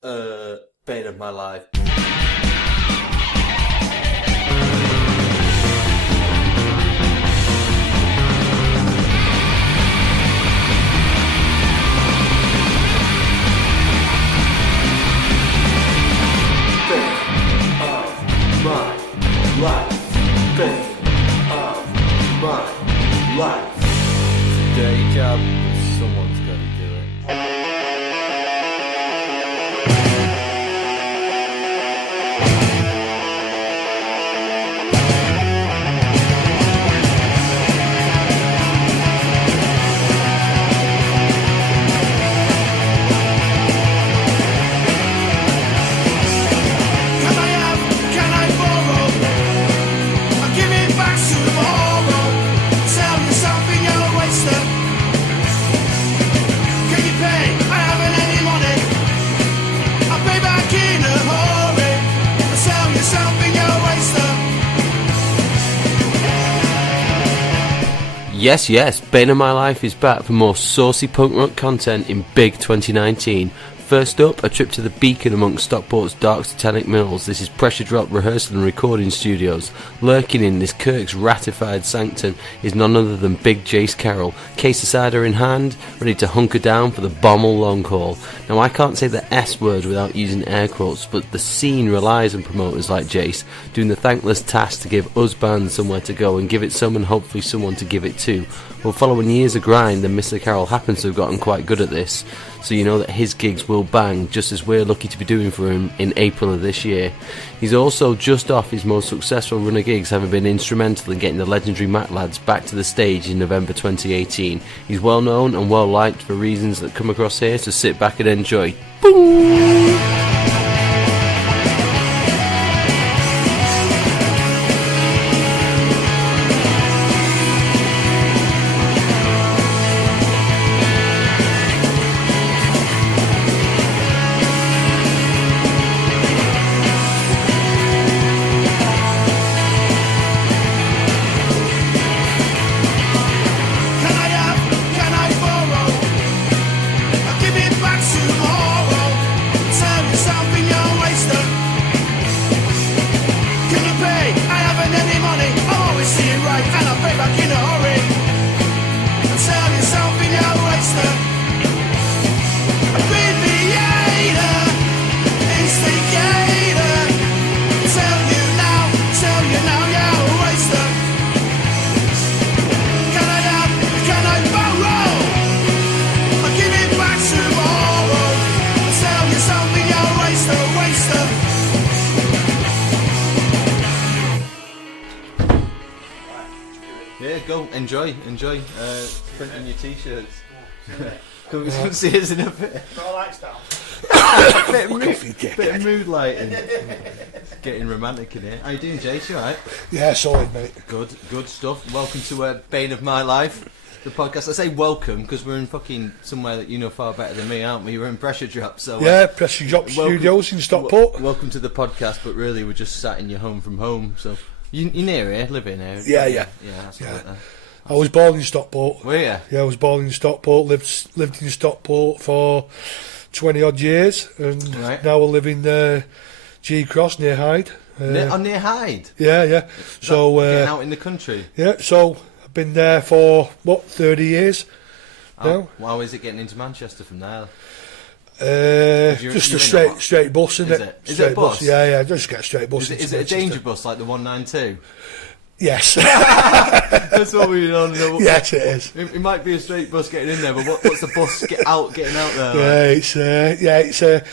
Bane of My Life. Life. Dirty job, but someone's got to do it. Yes, Bane of My Life is back for more saucy punk rock content in Big 2019. First up, a trip to the beacon amongst Stockport's dark Satanic Mills. This is Pressure Drop Rehearsal and Recording Studios. Lurking in this Kirkz ratified sanctum is none other than Big Jase Carroll, case of cider in hand, ready to hunker down for the BoML long haul. Now, I can't say the S word without using air quotes, but the scene relies on promoters like Jase doing the thankless task to give us bands somewhere to go and give it some and hopefully someone to give it to. Well, following years of grind, then Mr Carroll happens to have gotten quite good at this, so you know that his gigs will bang, just as we're lucky to be doing for him in April of this year. He's also just off his most successful run of gigs, having been instrumental in getting the legendary Macc Lads back to the stage in November 2018. He's well known and well liked for reasons that come across here, so sit back and enjoy. Boom! Enjoy. Printing your t-shirts. Come see us in a bit. Bit of mood lighting. Getting romantic in here. How you doing, Jase? You alright? Yeah, solid, mate. Good stuff. Welcome to Bane of My Life, the podcast. I say welcome because we're in fucking somewhere that you know far better than me, aren't we? We're in Pressure Drop, so yeah, Pressure Drop Studios in Stockport. Welcome to the podcast, but really we're just sat in your home from home. So you near here, live in here? Yeah. That's good. I was born in Stockport. Were you? Yeah, I was born in Stockport. Lived in Stockport for 20 odd years, and now I live in G Cross near Hyde. Near Hyde. Yeah. So getting out in the country. Yeah, so I've been there for 30 years now. How is it getting into Manchester from there? Just a straight bus, isn't it? Is it a bus? Yeah, just get a straight bus. Is it a danger bus like the 192? Yes. That's what we don't know. Yes, it is. It might be a straight bus getting in there, but what's the bus getting out there? Like?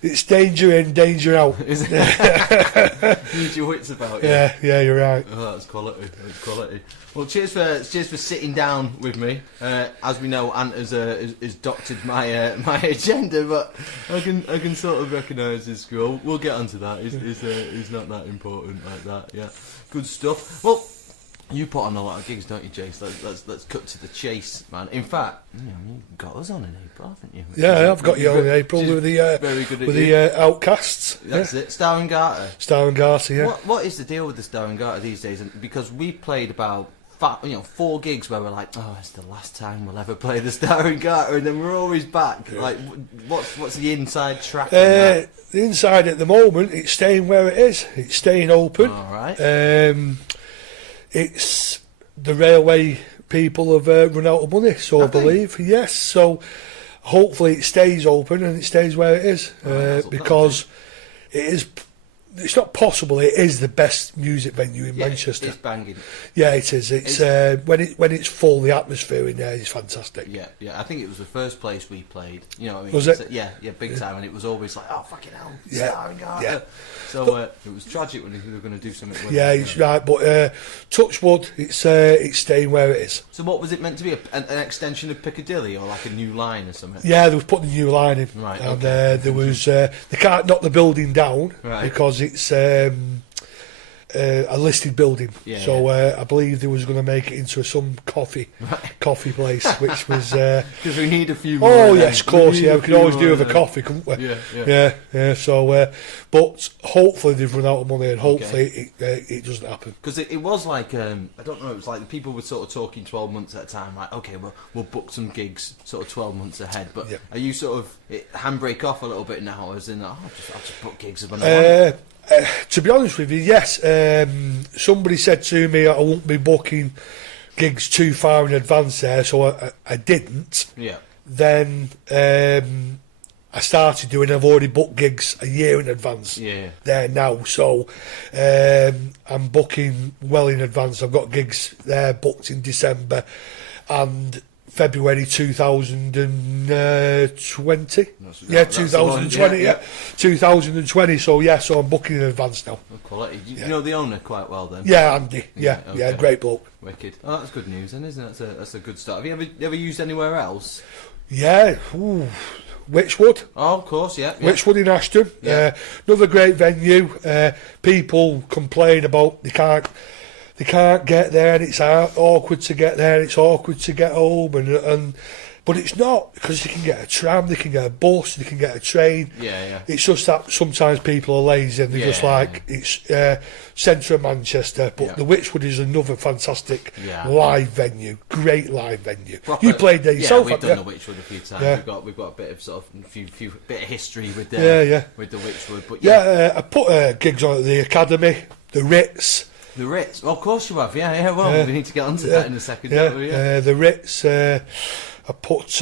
It's danger in, danger out. Is it? Use your wits about you. Yeah, you're right. Oh, that's quality. Well, cheers for sitting down with me. As we know, Ant has doctored my agenda, but I can sort of recognise his scroll. We'll get onto that. He's not that important like that. Yeah, good stuff. Well, you put on a lot of gigs, don't you, Jase? Let's cut to the chase, man. In fact, you got us on in April, haven't you? Yeah, I've got you on in April with the Outcasts. That's it. Star and Garter. Star and Garter, yeah. What is the deal with the Star and Garter these days? Because we played about 4 gigs where we're like, oh, it's the last time we'll ever play the Star and Garter, and then we're always back. Yeah. Like, what's the inside track? The inside at the moment, it's staying where it is. It's staying open. All right. It's the railway people have run out of money, so I believe. Yes, so hopefully it stays open and it stays where it is, because it is. It's not possible. It is the best music venue in Manchester. It's banging. Yeah, it is. It's when it's full, the atmosphere in there is fantastic. Yeah. I think it was the first place we played. You know what I mean? Was it? Yeah, big time. And it was always like, oh fucking hell, Star and Garter. Yeah. So it was tragic when they were going to do something with it. Yeah, it's right. But touch wood, it's staying where it is. So what was it meant to be? An extension of Piccadilly or like a new line or something? Yeah, they was putting a new line in. Right. And okay. there was they can't knock the building down because it's a listed building. Yeah, so I believe they was going to make it into some coffee place, which was because we need a few more. Oh yes, of course. Yeah, we can always do with a coffee, couldn't we? Yeah. So, but hopefully they've run out of money, and hopefully it doesn't happen. Because it was like I don't know. It was like the people were sort of talking 12 months at a time. Like, okay, we'll book some gigs sort of 12 months ahead. But are you sort of handbrake off a little bit now? As in, I'll just book gigs when I want. To be honest with you, yes. Somebody said to me I won't be booking gigs too far in advance there, so I didn't. Yeah. Then I started doing. I've already booked gigs a year in advance. Yeah. There now, so I'm booking well in advance. I've got gigs there booked in December and February 2020. Yeah, 2020. Yeah, 2020. So so I'm booking in advance now. Quality. You know the owner quite well then. Yeah, Andy. Yeah, great bloke. Wicked. Oh, that's good news then, isn't it? That's a good start. Have you ever used anywhere else? Yeah. Witchwood. Oh, of course, yeah. Witchwood in Ashton. Yeah. Another great venue. People complain about they can't get there, and it's awkward to get there, and it's awkward to get home, but it's not, because they can get a tram, they can get a bus, they can get a train. Yeah. It's just that sometimes people are lazy and they're just like, it's centre of Manchester, but the Witchwood is another fantastic live venue, great live venue. Proper, you played there yourself, we've done the Witchwood a few times. Yeah. We've got a bit of sort of few bit of history with the Witchwood. But I put gigs on at the Academy, the Ritz. The Ritz, of course you have, yeah. Well, we need to get onto that in a second. Don't we? The Ritz. I put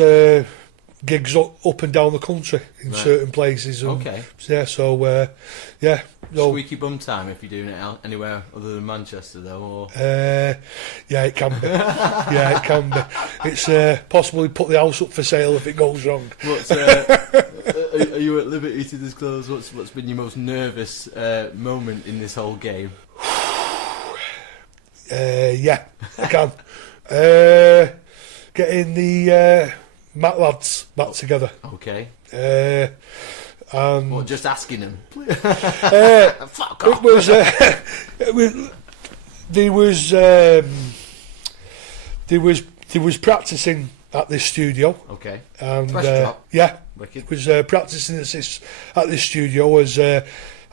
gigs up and down the country in certain places. And, so squeaky bum time if you're doing it anywhere other than Manchester, though. Or? It can be. It can be. It's possibly put the house up for sale if it goes wrong. Are you at liberty to disclose what's been your most nervous moment in this whole game? I can. Getting the Macc Lads back together. Okay. And just asking them. Fuck off. They was practicing at this studio. Okay. And Wicked. Was practicing at this studio as.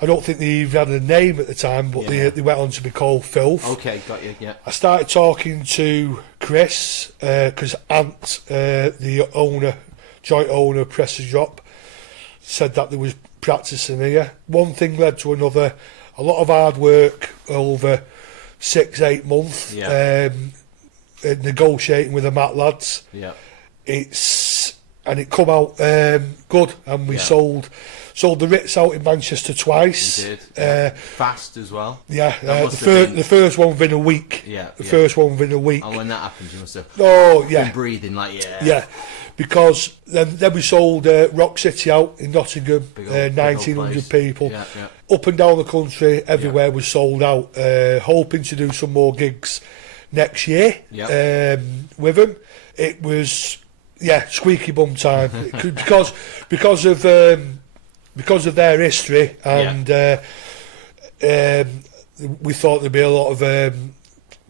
I don't think they even had a name at the time, but they went on to be called Filth. Okay, got you, yeah. I started talking to Chris, because Ant, the joint owner of Presser Drop, said that they was practicing here. One thing led to another, a lot of hard work over 6-8 months, negotiating with the Macc Lads. Yeah. And it come out good, and we sold the Ritz out in Manchester twice. You did. Fast as well. Yeah, the first one within a week. First one within a week. And when that happened, you must have been breathing like, because then we sold Rock City out in Nottingham, 1,900 people. Yeah. Up and down the country, everywhere was sold out. Hoping to do some more gigs next year with them. It was... squeaky bum time because of their history, and we thought there'd be a lot of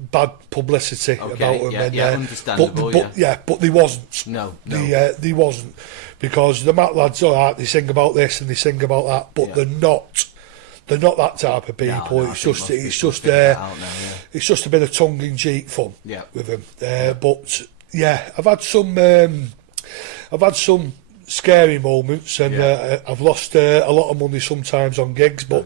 bad publicity about them. Understandable. But there wasn't. No. There wasn't, because the Macc Lads, they sing about this and they sing about that, but they're they're not that type of people. No, it's just it's just a bit of tongue in cheek fun with them. But yeah, I've had some scary moments, and I've lost a lot of money sometimes on gigs, but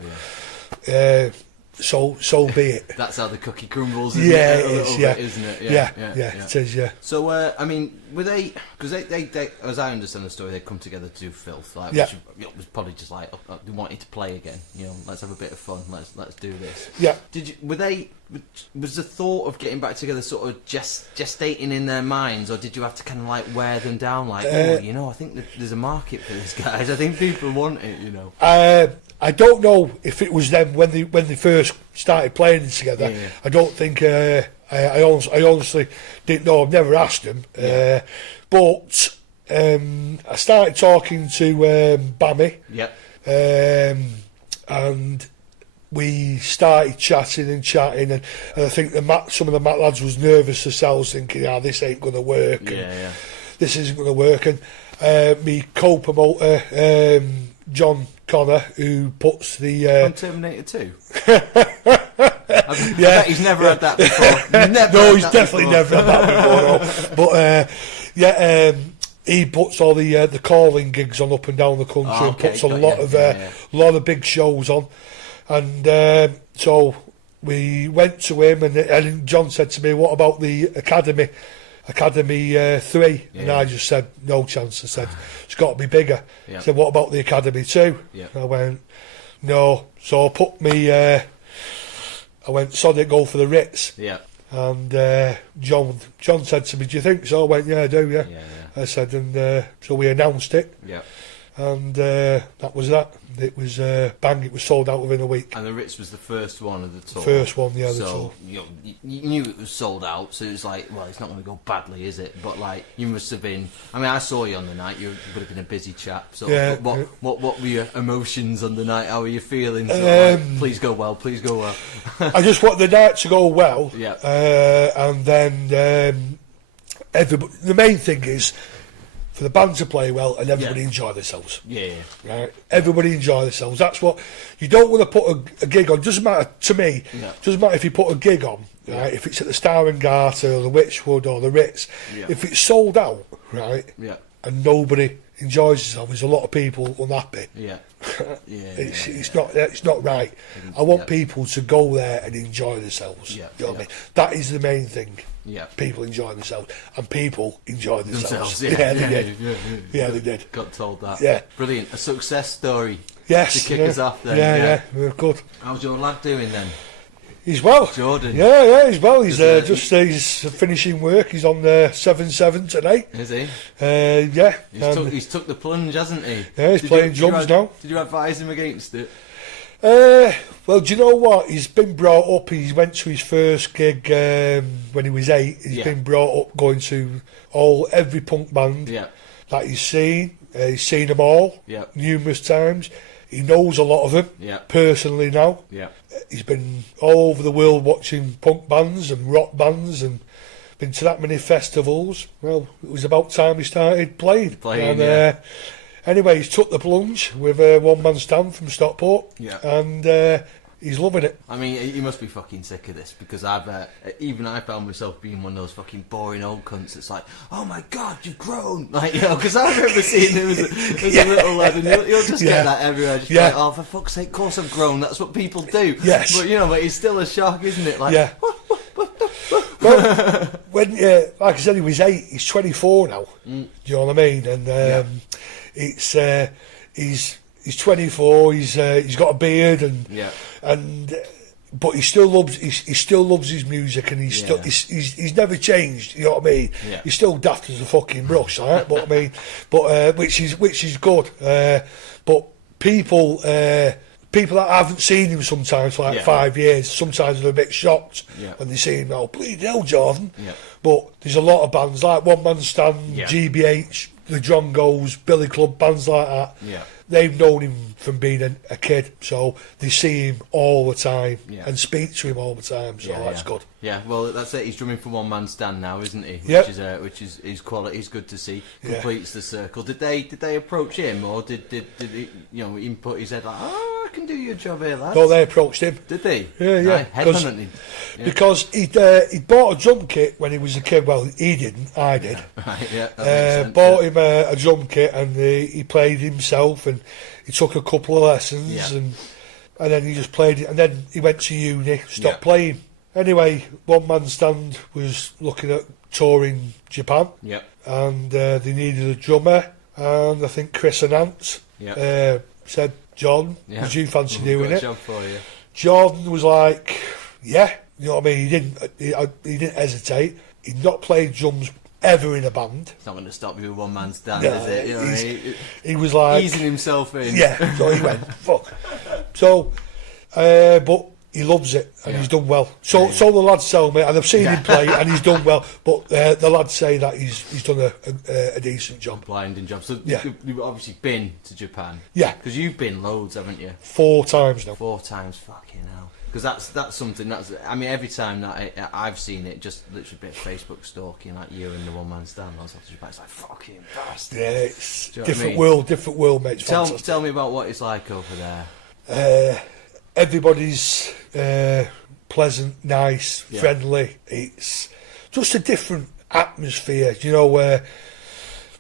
so be it. That's how the cookie crumbles, isn't it? A little bit, isn't it? Yeah, it is, yeah. So, I mean, were they... Because they, as I understand the story, they come together to do filth. Like, Yeah. which was probably just like, they wanted to play again. You know, let's have a bit of fun. Let's do this. Yeah. Was the thought of getting back together sort of gestating in their minds, or did you have to kind of like wear them down? Like, you know, I think there's a market for this, guys. I think people want it, you know. I don't know if it was them when they first started playing together. Yeah. I don't think I honestly didn't know. I've never asked them, but I started talking to Bammy, and we started chatting, and I think some of the Macc Lads was nervous themselves, thinking, this ain't going to work. This isn't going to work. And me co-promoter, John Connor, who puts the... On Terminator 2? I bet he's never had that before. No, he's definitely never had that before. No. But, he puts all the calling gigs on up and down the country, and puts a lot of big shows on. And so we went to him, and John said to me, "What about the Academy 3?" And I just said, "No chance." I said, "It's got to be bigger." He said, "What about the Academy 2?" I went, "No." So I put me. I went, "Sod it, go for the Ritz." And John said to me, "Do you think so?" I went, "Yeah, I do." I said, and so we announced it. And that was that. It was bang. It was sold out within a week. And the Ritz was the first one of the tour. First one, the tour. You knew it was sold out, so it was like, well, it's not going to go badly, is it? But like, you must have been. I mean, I saw you on the night. You would have been a busy chap. So, what were your emotions on the night? How were you feeling? So, please go well. Please go well. I just want the night to go well. And then everybody. The main thing is, for the band to play well and everybody enjoy themselves. Right? Everybody enjoy themselves. That's what you don't want to put a gig on. Doesn't matter to me. Doesn't matter if you put a gig on. Right? If it's at the Star and Garter or the Witchwood or the Ritz. If it's sold out, right? And nobody enjoys themselves, there's a lot of people unhappy. It's not right. I want people to go there and enjoy themselves. You know what I mean? That is the main thing. People enjoy themselves, and people enjoy themselves. They did. They did. Got told that. Brilliant. A success story. Yes. To kick us off then. We're good. How's your lad doing then? He's well. Jordan. He's well. He's he's finishing work. He's on 7/7 today. Is he? He's took the plunge, hasn't he? Yeah, he's playing drums now. Did you advise him against it? Well, do you know what? He's been brought up. He went to his first gig when he was 8. He's been brought up going to every punk band that he's seen. He's seen them all numerous times. He knows a lot of them personally now. He's been all over the world watching punk bands and rock bands and been to that many festivals. Well, it was about time he started playing. Anyway, he's took the plunge with a one-man stand from Stockport, and he's loving it. I mean, you must be fucking sick of this, because I found myself being one of those fucking boring old cunts that's like, "Oh my God, you've grown!" Like, you know, because I remember seeing him as a little lad, and you'll just get that everywhere. Just like, "Oh, for fuck's sake, of course I've grown. That's what people do." Yes. But you know, but it's still a shock, isn't it? Like, Well, when like I said, he was 8. He's 24 now. Do you know what I mean? And it's he's 24. He's got a beard but he still loves his music, and he's never changed. You know what I mean? He's still daft as a fucking brush, right? But I mean, which is good. But people that haven't seen him sometimes for like 5 years, sometimes they're a bit shocked when they see him. Oh, bleeding hell, Jordan! But there's a lot of bands like One Man Stand, GBH, the Drongos, Billy Club, bands like that. They've known him from being a kid, so they see him all the time and speak to him all the time. So that's good. Yeah, well, that's it. He's drumming for One Man Stand now, isn't he? Which is his quality. Is good to see. Completes the circle. Did they approach him, or did he, he put his head like, "Oh, can do your job here, lads. So they approached him. Did they? Yeah. Right, headhunting. Yeah. Because he'd bought a drum kit when he was a kid. Well, he didn't. I did. Right, yeah. That makes sense, bought him a drum kit, and he played himself, and he took a couple of lessons, and then he just played it. And then he went to uni, stopped playing. Anyway, One Man Stand was looking at touring Japan, and they needed a drummer, and I think Chris and Ant said, John, would you fancy doing it? Job for you. Jordan was like, yeah, you know what I mean. He didn't hesitate. He'd not played drums ever in a band. It's not going to stop you with One Man Stand, is it? You know, he was like easing himself in. Yeah, so he went fuck. So, but he loves it, and he's done well. So the lads tell me, and I've seen him play, and he's done well. But the lads say that he's done a decent job. Blinding job. So you've obviously been to Japan. Yeah. Because you've been loads, haven't you? 4 times now. 4 times, fucking hell. Because that's something I mean, every time that I've seen it, just literally a bit of Facebook stalking, like you and the One Man Stand. I was off to Japan. It's like fucking bastard. Yeah, it's different world, mate. It's tell me about what it's like over there. Everybody's pleasant, nice, friendly. It's just a different atmosphere, you know, where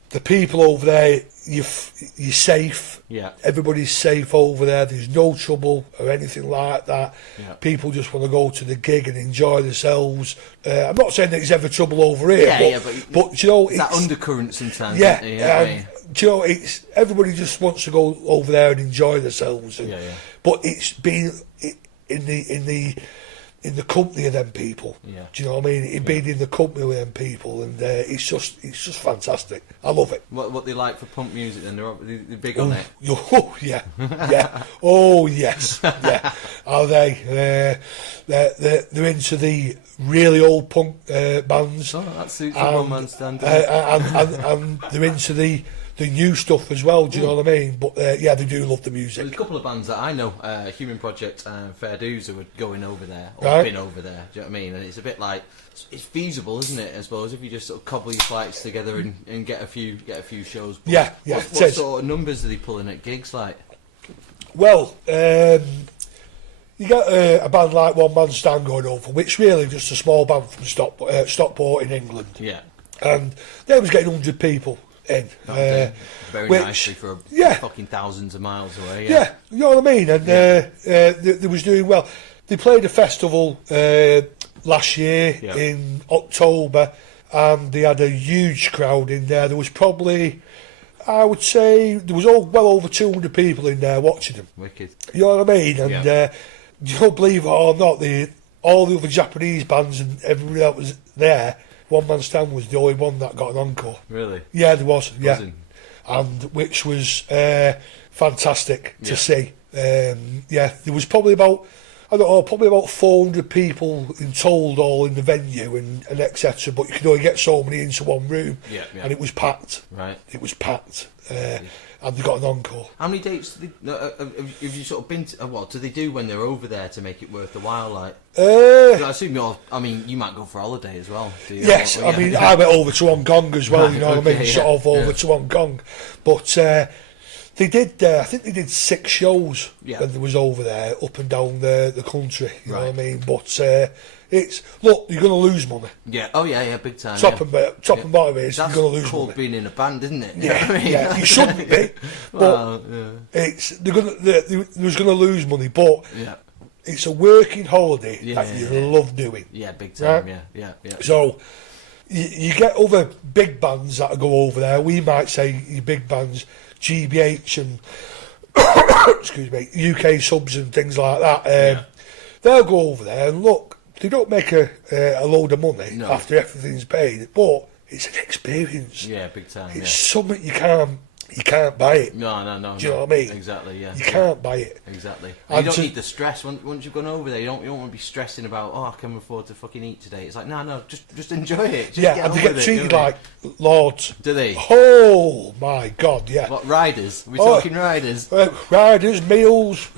the people over there, you're safe. Yeah. Everybody's safe over there. There's no trouble or anything like that. Yeah. People just want to go to the gig and enjoy themselves. I'm not saying that there's ever trouble over here, but you know, it's that undercurrent sometimes. Yeah, isn't it? do you know, it's everybody just wants to go over there and enjoy themselves. And, but it's been in the company of them people. Yeah. Do you know what I mean? It being in the company with them people, and it's just fantastic. I love it. What they like for punk music? Then they're big on it. Oh yeah, yeah. Oh yes, yeah. Are they? They're into the really old punk bands. Oh, that suits the One Man Stand. And they're into the new stuff as well, do you know what I mean? But yeah, they do love the music. There's a couple of bands that I know, Human Project and Fair Dues, who are going over there, or been over there, do you know what I mean? And it's a bit like, it's feasible, isn't it, I suppose, if you just sort of cobble your flights together and get a few shows. But what sort of numbers are they pulling at gigs like? Well, you get a band like One Man Stand going over, which really just a small band from Stockport in England. Yeah. And they was getting 100 people in. Very nicely for fucking thousands of miles away. Yeah, you know what I mean? And they was doing well. They played a festival last year in October, and they had a huge crowd in there. There was probably, I would say, there was well over 200 people in there watching them. Wicked. You know what I mean? And you don't believe it or not, all the other Japanese bands and everybody that was there, One Man Stand was the only one that got an encore. Really? Yeah, there was. Yeah, and which was fantastic to see. There was probably about 400 people in total all in the venue and etc. But you could only get so many into one room. And it was packed. Right. It was packed. And they got an encore. How many dates have you sort of been to? What do they do when they're over there to make it worth the while? Like, I assume you might go for a holiday as well. Do you? Yes, I mean I went over to Hong Kong as well. You know what I mean? Sort of over to Hong Kong, but they did. I think they did 6 shows when they was over there, up and down the country. You know what I mean? But it's look, you're going to lose money. Yeah. Oh yeah, big time. Top and bottom is you're going to lose money. Being in a band, isn't it? Yeah, you shouldn't be. But they're going to lose money, but it's a working holiday that you love doing. Yeah, big time. Right? Yeah. So you get other big bands that go over there. We might say your big bands, GBH and excuse me, UK subs and things like that. They'll go over there and look. They don't make a load of money after everything's paid, but it's an experience. Yeah, big time. It's something you can't buy it. No. Do you know what I mean? Exactly. Yeah. You can't buy it. Exactly. And you don't need the stress once you've gone over there. You don't want to be stressing about I can afford to fucking eat today. It's like no, just enjoy it. Just and they get treated like lords. Do they? Oh my God, yeah. What riders? We're talking riders. Riders, meals.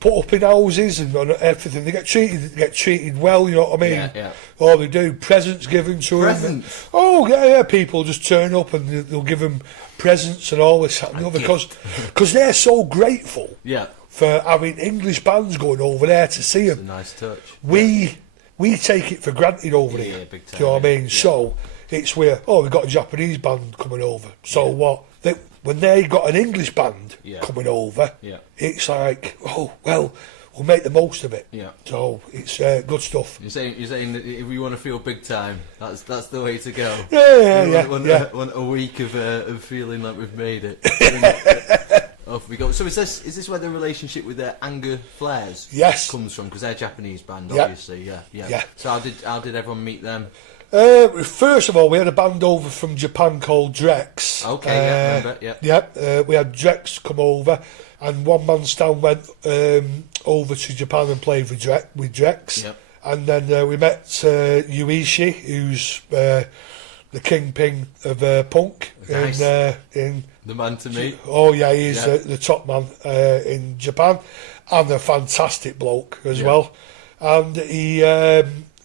Put up in houses and everything. They get treated well, you know what I mean? Yeah. Or they do presents given to them. Oh yeah. People just turn up and they'll give them presents and all this and the other because they're so grateful for having English bands going over there to see It's a them. nice touch. We take it for granted over Yeah, here. big time, Do you know what I yeah. mean? So it's where, we've got a Japanese band coming over. So what? When they got an English band Yeah. coming over, Yeah. it's like, we'll make the most of it. Yeah. So it's good stuff. You're saying that if we want to feel big time, that's the way to go. Yeah. Want a week of feeling like we've made it. Off we go. So is this where the relationship with the Anger Flares Yes. comes from? Because they're a Japanese band, Yeah. obviously. Yeah. Yeah. So how did everyone meet them? First of all, we had a band over from Japan called Drex. Okay, yeah, remember, yeah. Yeah, we had Drex come over, and one man stand went over to Japan and played with Drex. Yep. And then we met Yuishi, who's the kingpin of punk Nice. in. The man to meet. Oh yeah, he's Yeah. the top man in Japan, and a fantastic bloke as Yeah. well. And he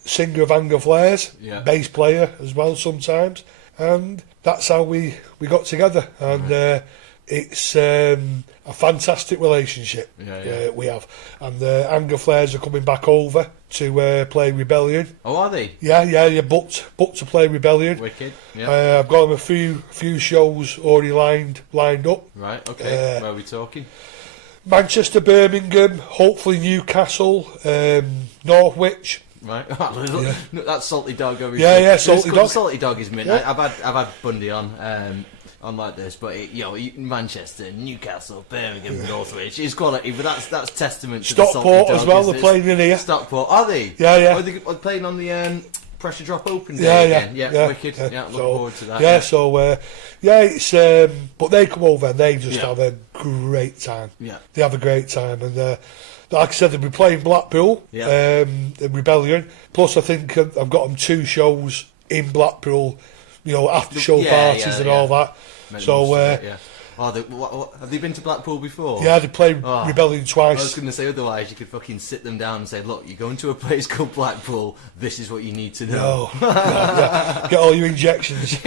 singer of Anger Flares, Yeah. bass player as well sometimes, and that's how we got together. And it's a fantastic relationship Yeah. we have. And Anger Flares are coming back over to play Rebellion. Oh, are they? Yeah, booked to play Rebellion. Wicked. Yeah. I've got them a few shows already lined up. Right. Okay. Where are we talking? Manchester, Birmingham, hopefully Newcastle, Norwich. Right. That's Salty Dog. Obviously. Yeah, Salty Dog. Salty Dog is mint. Yeah. I've had Bundy on like this, but Manchester, Newcastle, Birmingham, Northwich is quality. But that's testament to Stockport the Salty Dog, as well. isn't They're it? playing in here. Stockport, are they? Yeah. Are they playing on the Pressure Drop Open Day again? Yeah, wicked. Yeah, looking forward to that. Yeah, so it's but they come over and they just have a great time. Yeah. They have a great time, and like I said, they'll be playing Blackpool, in Rebellion. Plus, I think I've got them 2 shows in Blackpool, after show parties and all that. Make the So most of it, yeah. Oh, have they been to Blackpool before? yeah, they played Rebellion I was twice. going to say, otherwise you could fucking sit them down and say, look, you're going to a place called Blackpool, this is what you need to know. No, get all your injections.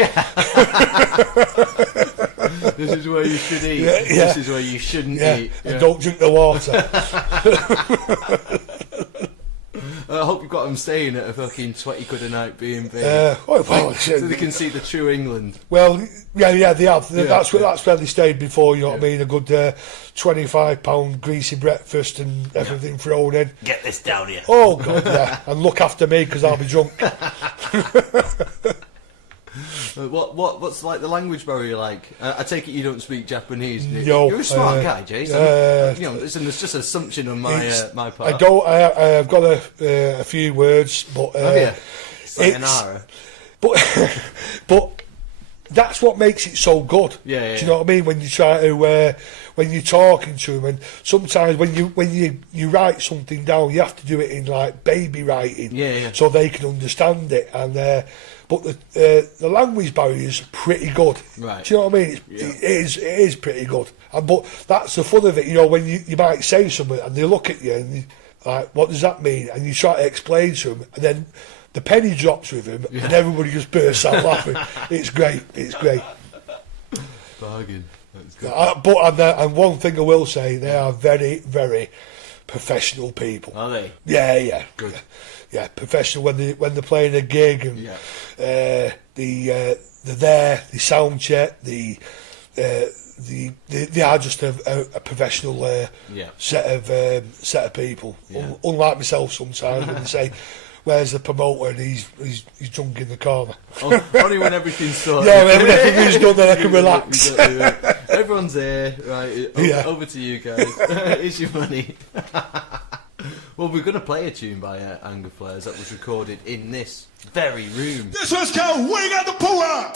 This is where you should eat. Yeah. This is where you shouldn't eat. And don't drink the water. I hope you've got them staying at a fucking 20 quid a night B&B. So they can see the true England. Well, yeah, they have. Yeah. That's where they stayed before. You know what I mean? A good £25 greasy breakfast and everything thrown in. Get this down here. Oh God, yeah, and look after me because I'll be drunk. What's like the language barrier like? I take it you don't speak Japanese. Do you? No, You're a smart guy, Jason. It's just an assumption on my part. I don't. I've got a few words, but Sayonara. But that's what makes it so good. Yeah. Do you know what I mean? When you try to when you're talking to them, and sometimes when you write something down, you have to do it in like baby writing, so they can understand it. And but the language barrier is pretty good. Right. Do you know what I mean? It is pretty good. But that's the fun of it. When you might say something and they look at you and you, like, what does that mean? And you try to explain to them, and then the penny drops with him, and everybody just bursts out laughing. It's great. Bargain. That's good. And one thing I will say, they are very, very professional people. Are they? Yeah. Good. Yeah, professional when they're playing a gig, and they're there, they sound check, they are just a professional set of people. Unlike myself sometimes when they say, "Where's the promoter?" and he's drunk in the corner. Only when everything's sorted. Yeah, when everything's done, then I can relax. Everyone's here, right? Over to you guys. Here's your money. Well, we're going to play a tune by Anger Flares that was recorded in this very room. This one's called Wing at the Pull Up.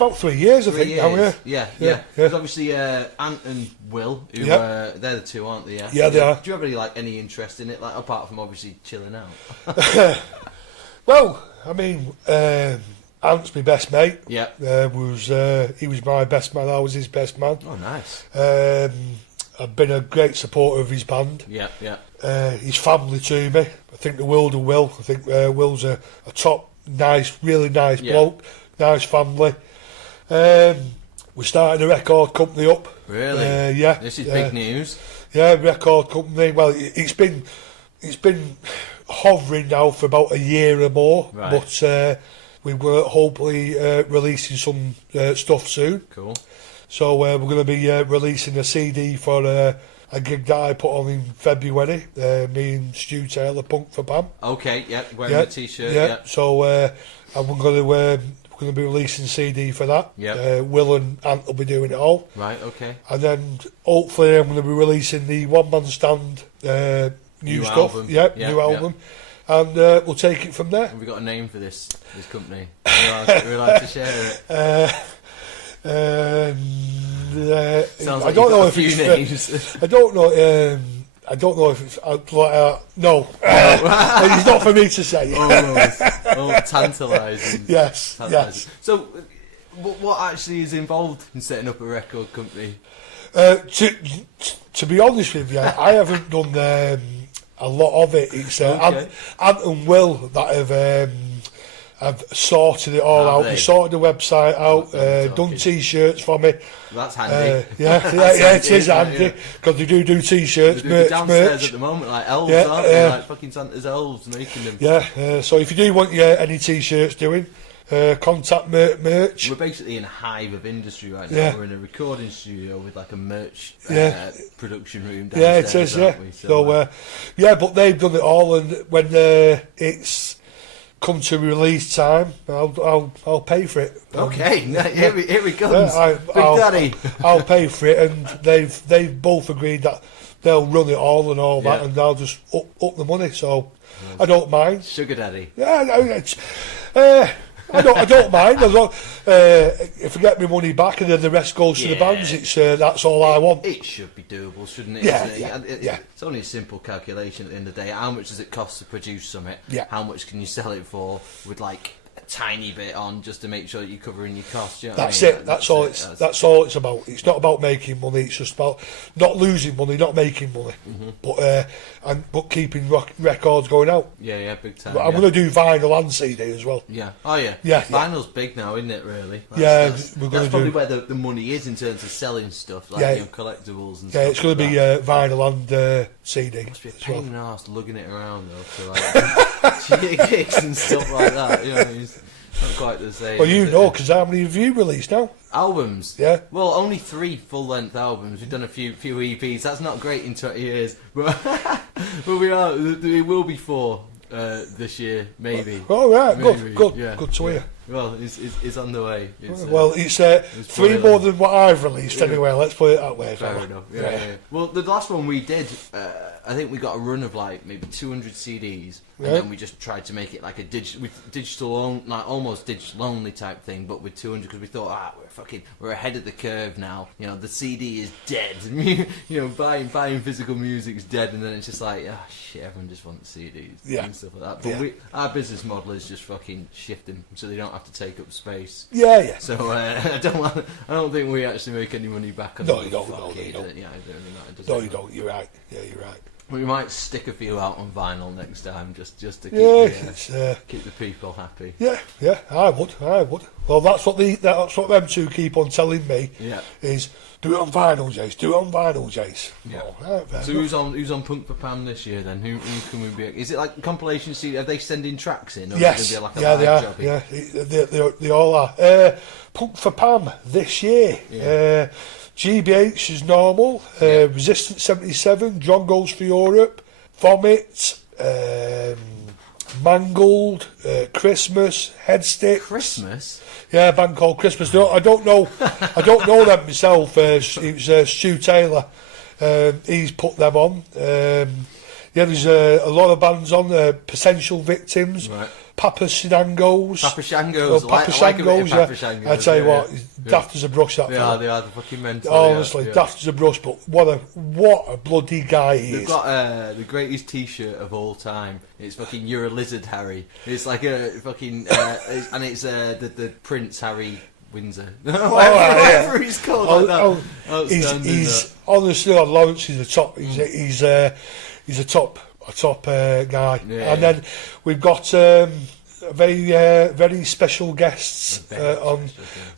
about 3 years, I 3 think. years. Now, yeah. Yeah. Because obviously Ant and Will, who they're the two, aren't they? Yeah, they are. Do you have any interest in it, like apart from obviously chilling out? Well, I mean, Ant's my best mate. Yeah. He was my best man. I was his best man. Oh, nice. I've been a great supporter of his band. Yeah. His family to me. I think the world of Will. I think Will's a top, nice, really nice bloke. Nice family. We started a record company up. Really? Yeah. This is big news. Yeah, record company. Well, it's been hovering now for about a year or more. Right. But we were hopefully releasing some stuff soon. Cool. So we're going to be releasing a CD for a gig that I put on in February. Me and Stu Taylor, Punk for Pam. Okay, wearing a t-shirt. Yeah. So and we're going to be releasing a CD for that. Yeah. Will and Ant will be doing it all. Right. Okay. And then hopefully I'm going to be releasing the One Man Stand new stuff. Album. Yeah, new album. And we'll take it from there. Have we got a name for this company? We're allowed to share it. I Sounds like don't know if if names. it's. I don't know. I don't know if it's no. It's not for me to say. Tantalising. Yes. So, what actually is involved in setting up a record company? To be honest with you, I haven't done a lot of it. It's Ant and Will that have sorted it all out. They sorted the website out, done t-shirts for me. That's handy. It is handy because they do t-shirts, downstairs merch. at the moment, like elves, aren't they? Like fucking Santa's elves making them. Yeah, so if you do want any t-shirts doing, contact merch. We're basically in a hive of industry right now. Yeah. We're in a recording studio with like a merch production room Yeah, downstairs. it is. So but they've done it all, and when it's come to release time, I'll pay for it. Okay, here we comes. Big Daddy. I'll pay for it, and they've both agreed that they'll run it all and all that, and I'll just up the money. So I don't mind. Sugar Daddy. Yeah, I don't mind. If I get my money back and then the rest goes to the bands, it's that's all I want. It should be doable, shouldn't it? Yeah. It's only a simple calculation at the end of the day. How much does it cost to produce something? Yeah. How much can you sell it for with like a tiny bit on just to make sure that you're covering your costs? You know That's what I mean? it. That's all it's about. It's not about making money. It's just about not losing money, not making money, but keeping records going out. Yeah, big time. But I'm going to do vinyl and CD as well. Yeah. Oh yeah. Yeah. Vinyl's big now, isn't it? Really. That's probably where the money is in terms of selling stuff, like collectibles and stuff. Yeah, it's going to be vinyl and CD. Must be a pain in the arse lugging it around though to like gigs and stuff like that. You know, it's not quite the same. Well, because how many have you released now? Albums? Yeah. Well, only 3 full-length albums. We've done a few EPs. That's not great in 20 years, but we are. There will be 4 this year, maybe. Oh right, maybe. Good to hear. Well, it's on the way. It's 3 more than what I've released anyway. Let's put it that way. Fair enough. Yeah. Well, the last one we did, I think we got a run of like maybe 200 CDs, and then we just tried to make it like a digital, like almost digital only type thing, but with 200 because we thought, we're ahead of the curve now. You know, the CD is dead. You know, buying physical music's dead, and then it's just like, shit, everyone just wants CDs and stuff like that. But our business model is just fucking shifting, so they don't have to take up space. Yeah. So I don't think we actually make any money back on No, it. you don't. No, you don't. You're right. Yeah, you're right. We might stick a few out on vinyl next time, just to keep the people happy. Yeah, I would. Well, that's what them two keep on telling me. Yeah. Is do it on vinyl, Jase. Do it on vinyl, Jase. Yeah. Oh, right, so who's on Punk for Pam this year then? Who can we be? Is it like a compilation CD? Are they sending tracks in? Or yes. Is it like a they are. job? Yeah, they all are. Punk for Pam this year. Yeah. GBH is normal. Resistance 77. John Goes for Europe. Vomit. Mangled. Christmas. Headstick. Christmas. Yeah, a band called Christmas. I don't know them myself. It was Stu Taylor. He's put them on. There's a lot of bands on. Potential Victims. Right. Papa Shango's. Papa Shango's. Papa I like a bit of Shango's, Papa Shango's. I tell you what, yeah. daft as a brush, that They fella. are, the fucking mental. Honestly, yeah. daft as a brush, but what a bloody guy he They've is. got the greatest T-shirt of all time. It's fucking "You're a Lizard, Harry." It's like a fucking and it's the Prince Harry Windsor. Whatever he's called. He's honestly on Lawrence. He's a top. He's a top guy. Yeah. And then we've got very special guests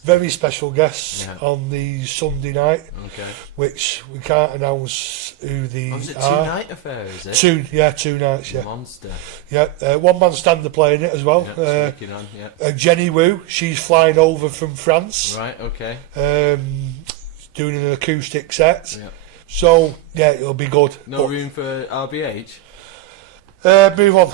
very special guests on the Sunday night. Okay. Which we can't announce who the Was it are. 2 night affair? Is it? 2 nights. Yeah. Monster. Yeah. One man stand playing it as well. Yeah, on, yeah. Jenny Wu. She's flying over from France. Right. Okay. Doing an acoustic set. Yeah. So yeah, it'll be good. No room for RBH. Move on.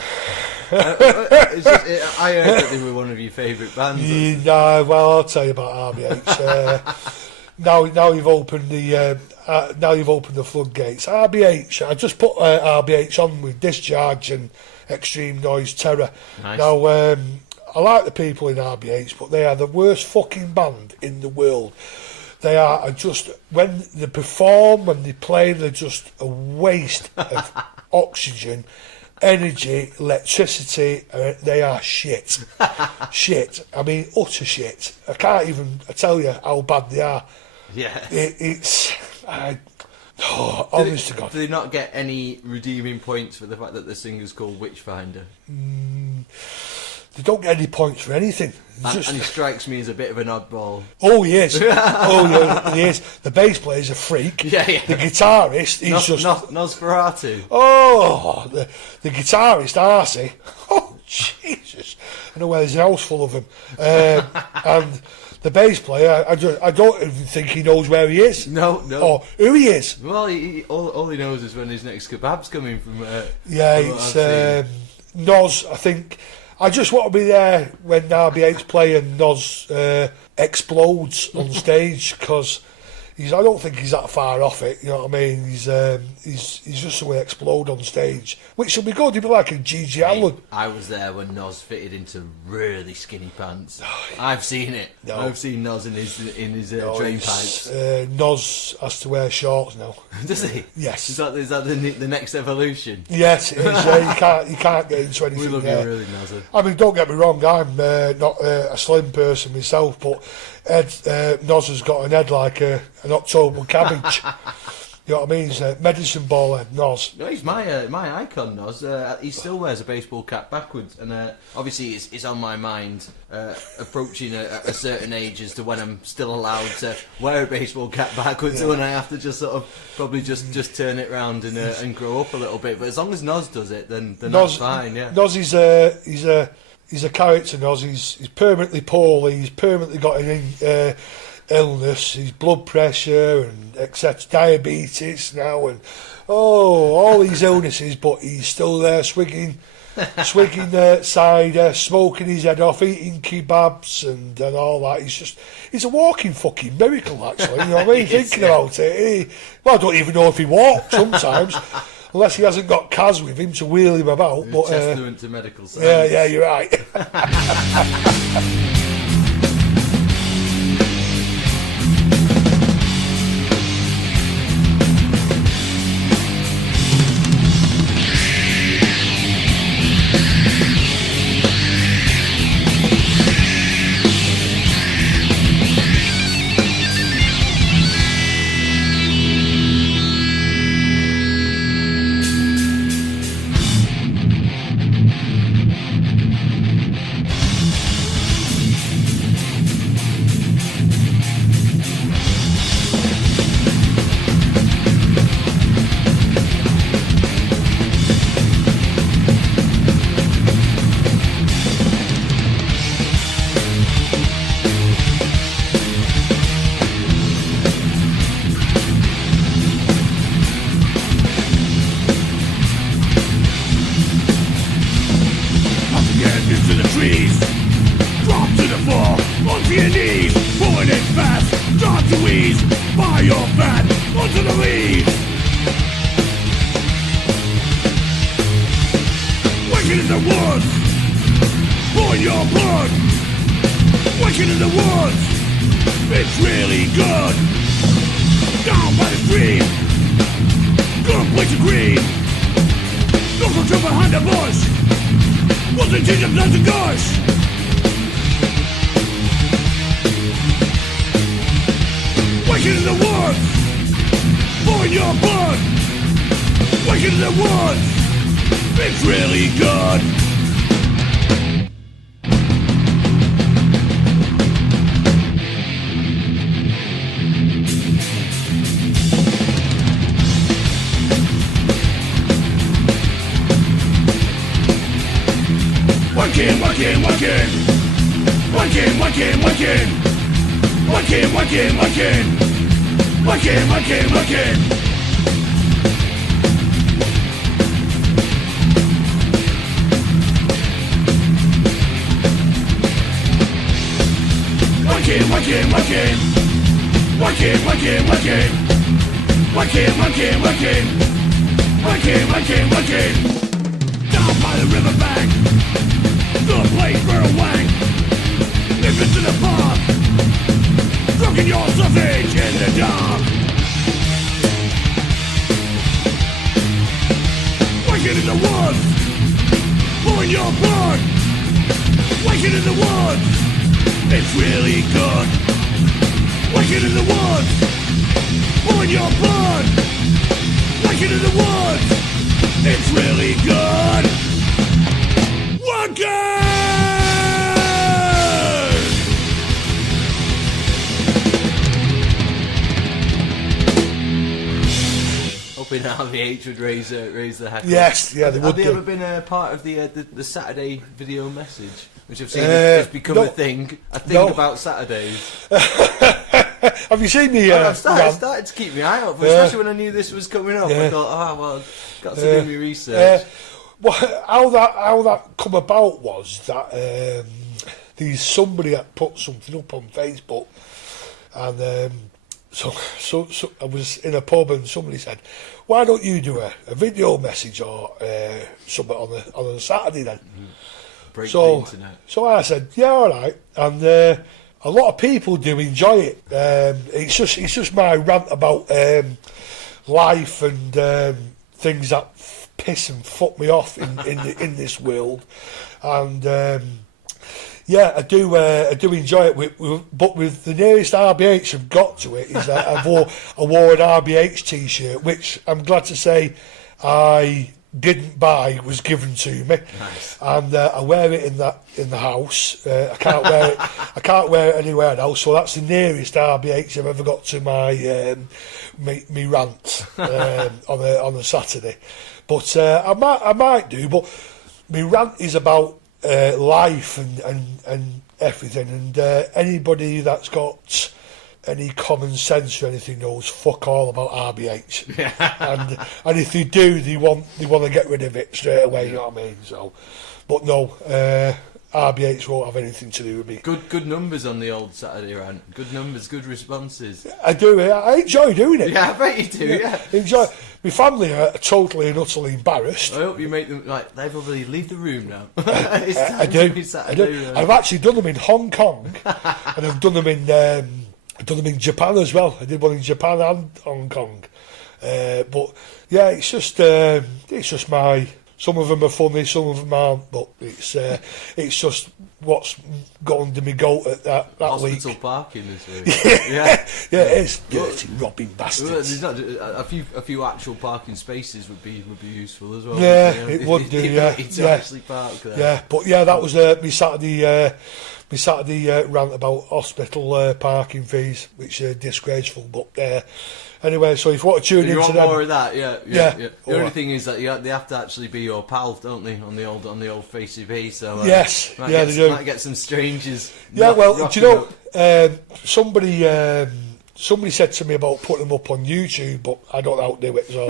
I heard that they were one of your favourite bands. Yeah, well, I'll tell you about RBH. Now you've opened the floodgates. RBH. I just put RBH on with Discharge and Extreme Noise Terror. Nice. Now I like the people in RBH, but they are the worst fucking band in the world. They are just, when they perform, when they play, they're just a waste of oxygen, energy, electricity. They are shit. Shit. I mean, utter shit. I can't even tell you how bad they are. Yeah. Honest to God. Do they not get any redeeming points for the fact that the singer's called Witchfinder? They don't get any points for anything. And he strikes me as a bit of an oddball. Oh, he is. Yeah, he is. The bass player's a freak. Yeah. The guitarist, he's just... Nosferatu. Oh, the guitarist, Arcee. Oh, Jesus. I know where there's an house full of them. And the bass player, I don't even think he knows where he is. No. Or who he is. Well, all he knows is when his next kebab's coming from... Yeah, it's... Nos, I think... I just want to be there when RBH play and Nos explodes on stage, because I don't think he's that far off it. You know what I mean? He's just going to explode on stage, which will be good. He'll be like a G.G. Allen. I was there when Nos fitted into really skinny pants. I've seen it. No. I've seen Nos in his drain pipes. Nos has to wear shorts now. Does he? Yes. Is that the next evolution? Yes, it is. Yeah, you can't get into anything. We love there. you really, Nozza. I mean, don't get me wrong. I'm not a slim person myself, but Nos has got an head like an October cabbage. You know what I mean? He's a medicine ball head, Nos. No, he's my icon, Nos. He still wears a baseball cap backwards, and obviously it's on my mind approaching a certain age as to when I'm still allowed to wear a baseball cap backwards, and when I have to just sort of probably just turn it round and grow up a little bit. But as long as Nos does it, then that's fine. Yeah. Nos he's a character. Nos, he's permanently poorly. He's permanently got an illness, his blood pressure and etc. Diabetes now, and all these illnesses, but he's still there swigging cider, smoking his head off, eating kebabs and all that. He's a walking fucking miracle, actually. You know what I mean? Thinking about it, I don't even know if he walks sometimes. Unless he hasn't got Kaz with him to wheel him about. But, testament to medical science. Yeah, you're right. in the woods. Boil your blood. Waking in the woods. It's really good. Down by the stream. Good place to grieve. Local trip behind the bush. Wasn't teach them not to gush. Waking in the woods. Boil your blood. Waking in the woods. It's really good. Working, working, working. Working, working, working. Working, working, working. Working, working, working. Working, working, working. Working, working, working. Working, working, working. Working, working, working. Down by the riverbank. The place for a wank. Nip into the park. Cooking your sausage in the dark. Waking in the woods. Blowing your blood. Waking in the woods. It's really good. Waking in the woods. Blowing your blood. Waking in the woods. It's really good. Working! Hoping RVH would raise the heck up. Yes, yeah, they would. Have they do. ever been a part of the Saturday video message, which I've seen has become no. a thing No. about Saturdays? Have you seen me? I've started to keep my eye out, especially when I knew this was coming up. Yeah. I thought, oh well, got to do my research. Well, how that come about was that there's somebody that put something up on Facebook, and so I was in a pub and somebody said, "Why don't you do a video message or something on a Saturday then?" Break the internet. So I said, "Yeah, all right," and a lot of people do enjoy it. It's just my rant about life and things that piss and fuck me off in this world, and yeah, I do enjoy it. But with the nearest RBH I've got to it is that I wore an RBH t-shirt, which I'm glad to say I didn't buy, it was given to me. Nice. And I wear it in the house. I can't wear it anywhere else. So that's the nearest RBH I've ever got to my me rant on a Saturday. But I might do. But my rant is about life and everything. And anybody that's got any common sense or anything knows fuck all about RBH. and if they do, they want to get rid of it straight away. You know what I mean? So, but no, RBH won't have anything to do with me. Good numbers on the old Saturday rant. Good numbers, good responses. I do. I enjoy doing it. Yeah, I bet you do. Yeah. Enjoy. My family are totally and utterly embarrassed. I hope you make them like they probably leave the room now. It's time I to do. be Saturday rant. I've actually done them in Hong Kong, and I've done them in Japan as well. I did one in Japan and Hong Kong. But yeah, it's just my. Some of them are funny, some of them aren't. But it's just what's got under my goat at that week. Hospital parking this week. yeah, it's dirty robbing bastards. There's not a few actual parking spaces would be useful as well. Yeah, you know, it would do. Yeah, to actually park there. Yeah, but yeah, that was my Saturday rant about hospital parking fees, which are disgraceful. But anyway, so if you want to tune you into want them, more of that, yeah. The only Alright. thing is that they have to actually be your pals, don't they, on the old face of V. So yes, might yeah, get, they do. Might get some strangers. Yeah, well, do you rocking know, up. somebody said to me about putting them up on YouTube, but I don't know how to do it. So,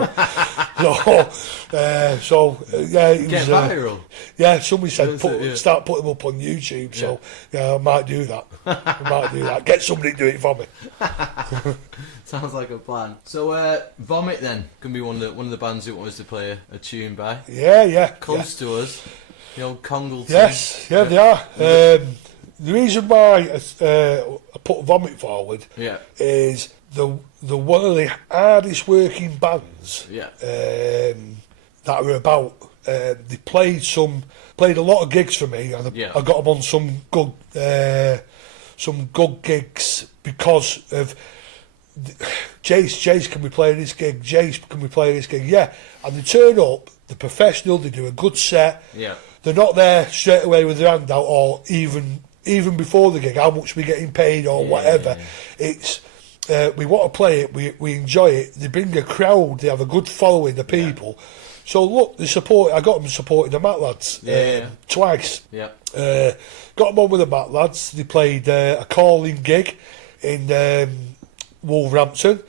yeah, it Get was, viral. Yeah, somebody said That's it, yeah. start putting them up on YouTube. So yeah, I might do that. Get somebody to do it for me. Sounds like a plan. So, Vomit then can be one of the bands who want us to play a tune by. Yeah. Close to us. The old Congle team. Yes, yeah, they are. The reason why I put Vomit forward is the one of the hardest working bands that are about. They played a lot of gigs for me, and I got them on some good gigs because of Jase, can we play this gig? Jase, can we play this gig? Yeah, and they turn up, they're professional, they do a good set. Yeah, they're not there straight away with their hand out, or even before the gig, how much we're getting paid or whatever. It's we want to play it, we enjoy it. They bring a crowd, they have a good following of people. So look, I got them supporting the Macc Lads twice. Yeah. Got them on with the Macc Lads. They played a calling gig in Wolverhampton,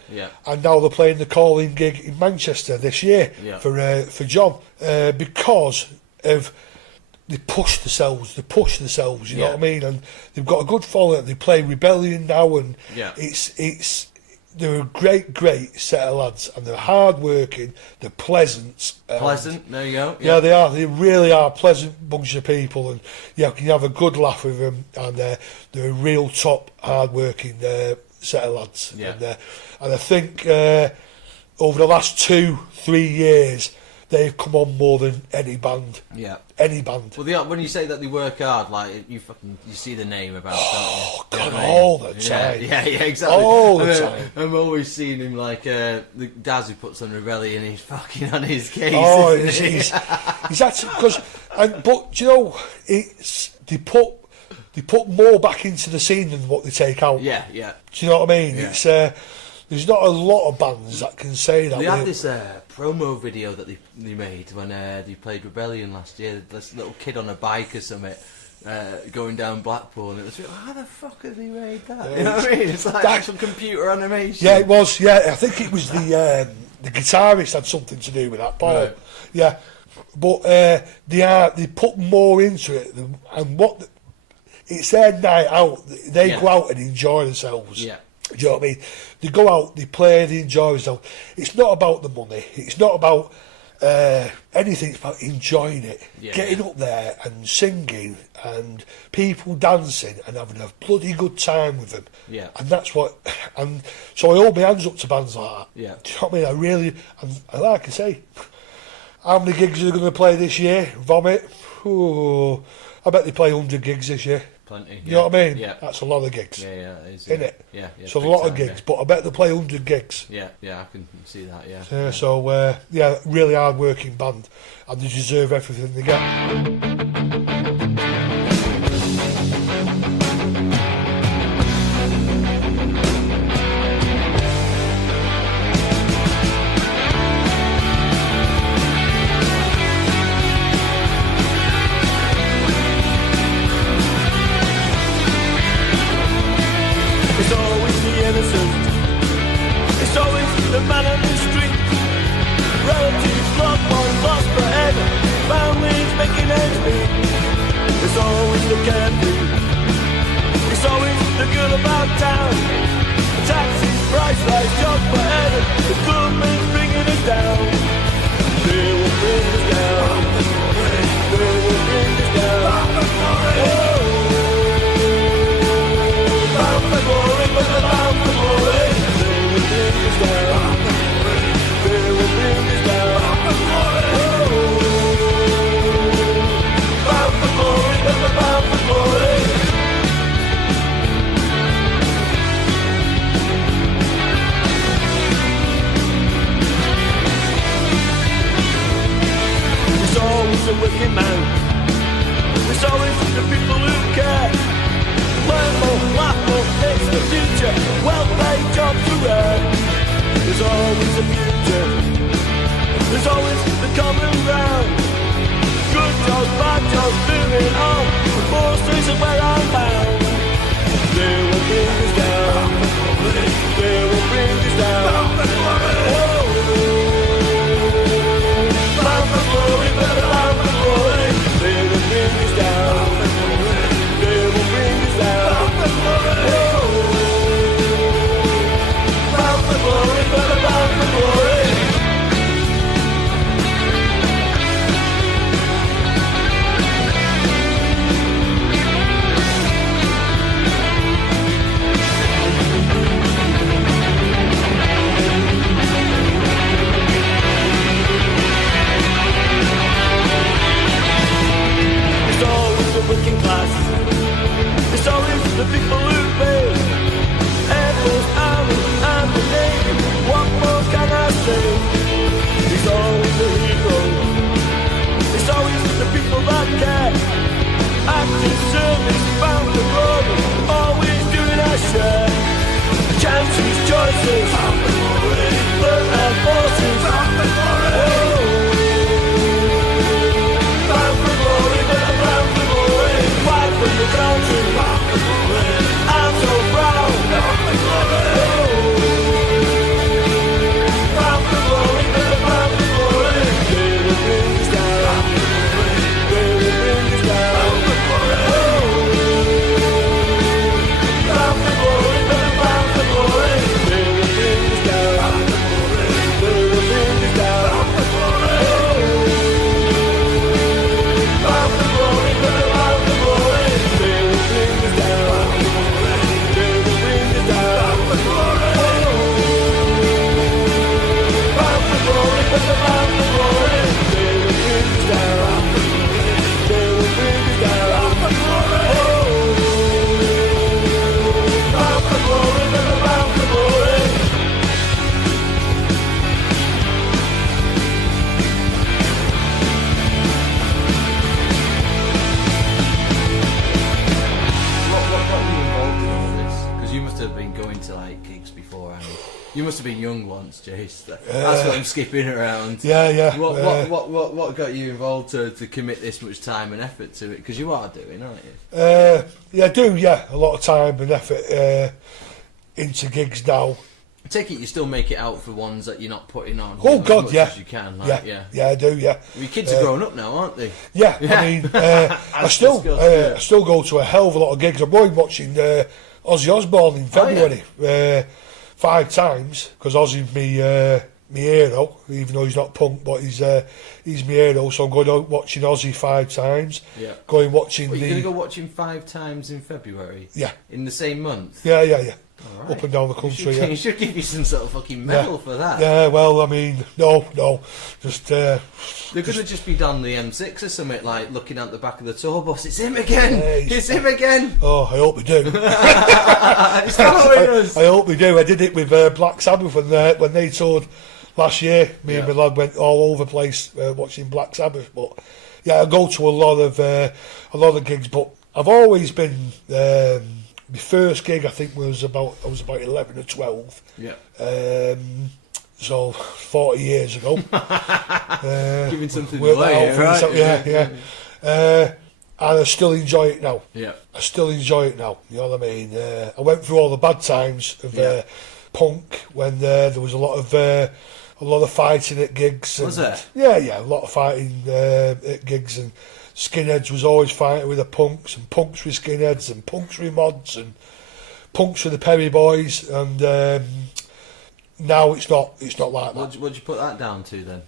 and now they're playing the calling gig in Manchester this year for John because of they push themselves, you know what I mean, and they've got a good following. They play Rebellion now, and they're a great set of lads, and they're hard working, they're pleasant. Pleasant, there you go. Yeah, they are. They really are pleasant bunch of people, and you can have a good laugh with them, and they're a real top hard working set of lads. And I think over the last 2-3 years they've come on more than any band. Yeah. Any band. Well, when you say that they work hard, like you see the name about. Oh God, all the time. Yeah, exactly. All the time. I'm always seeing him like the Daz who puts on Rebellion. He's fucking on his case. Oh, he's actually because, but do you know, it's they put more back into the scene than what they take out. Yeah. Do you know what I mean? Yeah. It's there's not a lot of bands that can say that. They had this promo video that they made when they played Rebellion last year. This little kid on a bike or something going down Blackpool, and it was how the fuck have they made that? You know what I mean? It's like actual computer animation. Yeah, it was. Yeah, I think it was the guitarist had something to do with that, Paul. Right. Yeah, but they put more into it, and it's their night out. They go out and enjoy themselves. Yeah. Do you know what I mean? They go out, they play, they enjoy themselves. It's not about the money. It's not about anything. It's about enjoying it. Yeah, getting up there and singing and people dancing and having a bloody good time with them. Yeah. And that's what... And so I hold my hands up to bands like that. Yeah. Do you know what I mean? I really... And like I say, how many gigs are they going to play this year? Vomit? Ooh, I bet they play 100 gigs this year. Plenty. You know what I mean? Yeah. That's a lot of gigs. Yeah, it is. Isn't it? Yeah. It's a lot of gigs, but I bet they play 100 gigs. Yeah, I can see that, yeah. So, really hard working band, and they deserve everything they get. It's always the man on the street. Relatives, loved ones lost forever. Families making ends meet. It's always the carefree. It's always the girl about town. Taxis, price rise, job forever. The government's bringing us down. They will bring us down. They will bring us down. Bound for glory, but the bound for glory. They will bring us down. They will bring us down. Bound for glory, but the bound for glory. There's always a wicked man. There's always the people who care. Learn more, laugh more, it's the future. Well-paid jobs are rare. There's always a future. There's always the common ground. Good jobs, bad jobs, moving on. The forces are where I'm bound. They will bring us down. They will bring us down. Bound for glory, but bound for glory. They will bring us down. They will bring us down. Bound for glory, but bound for glory. care. Active service, bound for glory, always doing our share. Chances, choices, bound for glory, burn our forces, bound for glory. Bound for glory, bound for glory, fight for your country, bound for glory. I'm so proud, bound for glory. Bound for glory, bound for glory. Lay the rings down, lay the rings down. Bound for glory, bound for glory. Lay the rings down, lay the rings down. Bound for glory, bound for glory, bound for glory. Lay the rings down, lay the rings down. Bound for glory, bound for glory, bound for glory. Lay the rings down, lay the rings down. Bound for glory, bound for glory, bound for glory. What got you involved in all this? Because you must have been going to like gigs before, and you must have been young once, Jase. That's what I'm skipping around. Yeah. What got you involved to commit this much time and effort to it? Because you are doing, aren't you? Yeah, I do, yeah. A lot of time and effort into gigs now. I take it you still make it out for ones that you're not putting on. Oh, as God, much yeah. as you can. Like, Yeah, I do, yeah. Well, your kids are grown up now, aren't they? Yeah, I mean, I still go to a hell of a lot of gigs. I'm going watching Ozzy Osbourne in February 5 times, because Ozzy's me hero, even though he's not punk, but he's my hero. So I'm going out watching Ozzy 5 times. Yeah. Going watching You're going to go watch him 5 times in February? Yeah. In the same month? Yeah. All right. Up and down the country. You should give you some sort of fucking medal for that. Yeah, well, I mean, no, just They're going to just be down the M6 or something, like looking out the back of the tour bus. It's him again. It's him again. Oh, I hope we do. It's following us. I hope we do. I did it with Black Sabbath when they toured last year. Me and my lad went all over the place watching Black Sabbath. But yeah, I go to a lot of gigs. But I've always been. My first gig, I think, I was about 11 or 12. Yeah. So 40 years ago. Giving something worked away, out for right? myself, yeah. And I still enjoy it now. Yeah. I still enjoy it now. You know what I mean? I went through all the bad times of punk when there was a lot of fighting at gigs. Was there? Yeah, a lot of fighting at gigs, and skinheads was always fighting with the punks, and punks with skinheads, and punks with mods, and punks with the Perry boys, and now it's not like that. What'd you put that down to then?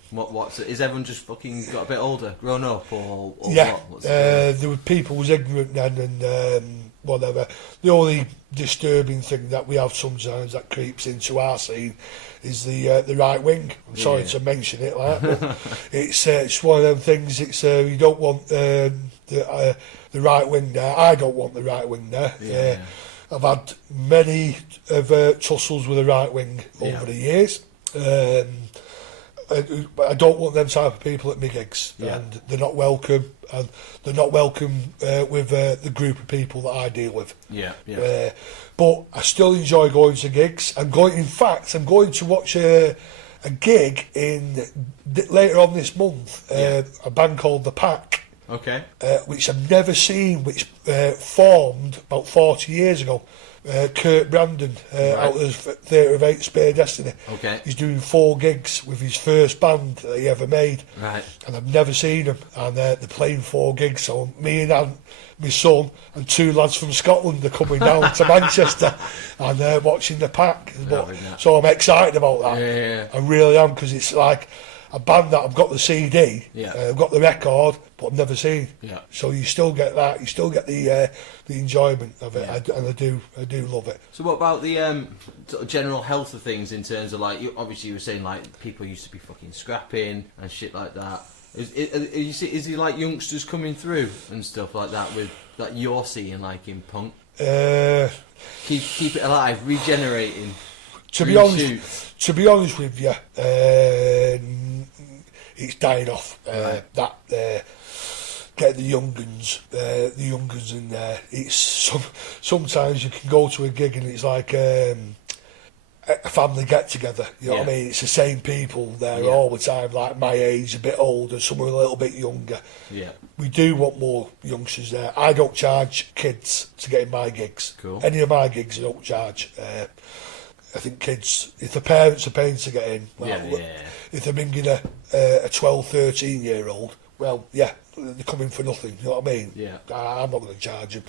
Is everyone just fucking got a bit older, grown up, or Yeah, what? What's there were people who was ignorant then, and whatever. The only disturbing thing that we have sometimes that creeps into our scene is the right wing. I'm sorry to mention it, like, but it's one of them things. It's you don't want the right wing there. I don't want the right wing there. I've had many of tussles with the right wing over the years. I don't want them type of people at my gigs, and they're not welcome, and they're not welcome with the group of people that I deal with. But I still enjoy going to gigs. I'm going to watch a gig later on this month. A band called The Pack. Okay. Which I've never seen, which formed about 40 years ago. Kurt Brandon out of Theatre of Eight, Spare Destiny. Okay. He's doing 4 gigs with his first band that he ever made. Right. And I've never seen them. And they're playing 4 gigs. So me and Aunt, my son, and 2 lads from Scotland are coming down to Manchester and watching The Pack. So I'm excited about that. Yeah. I really am, because it's like a band that I've got the CD, I've got the record, but I've never seen. Yeah. So you still get that. You still get the enjoyment of it, and I do love it. So what about the sort of general health of things in terms of, like, obviously you were saying like people used to be fucking scrapping and shit like that. Is he like youngsters coming through and stuff like that with that you're seeing like in punk? Keep it alive, regenerating. To be honest with you, it's dying off. That get the young guns in there. It's sometimes you can go to a gig and it's like a family get together. You know what I mean? It's the same people there all the time, like my age, a bit older, some are a little bit younger. Yeah. We do want more youngsters there. I don't charge kids to get in my gigs. Cool. Any of my gigs I don't charge. I think kids, if the parents are paying to get in, if they're bringing a 12, 13 year old, well, yeah, they're coming for nothing, you know what I mean? Yeah. I'm not going to charge them.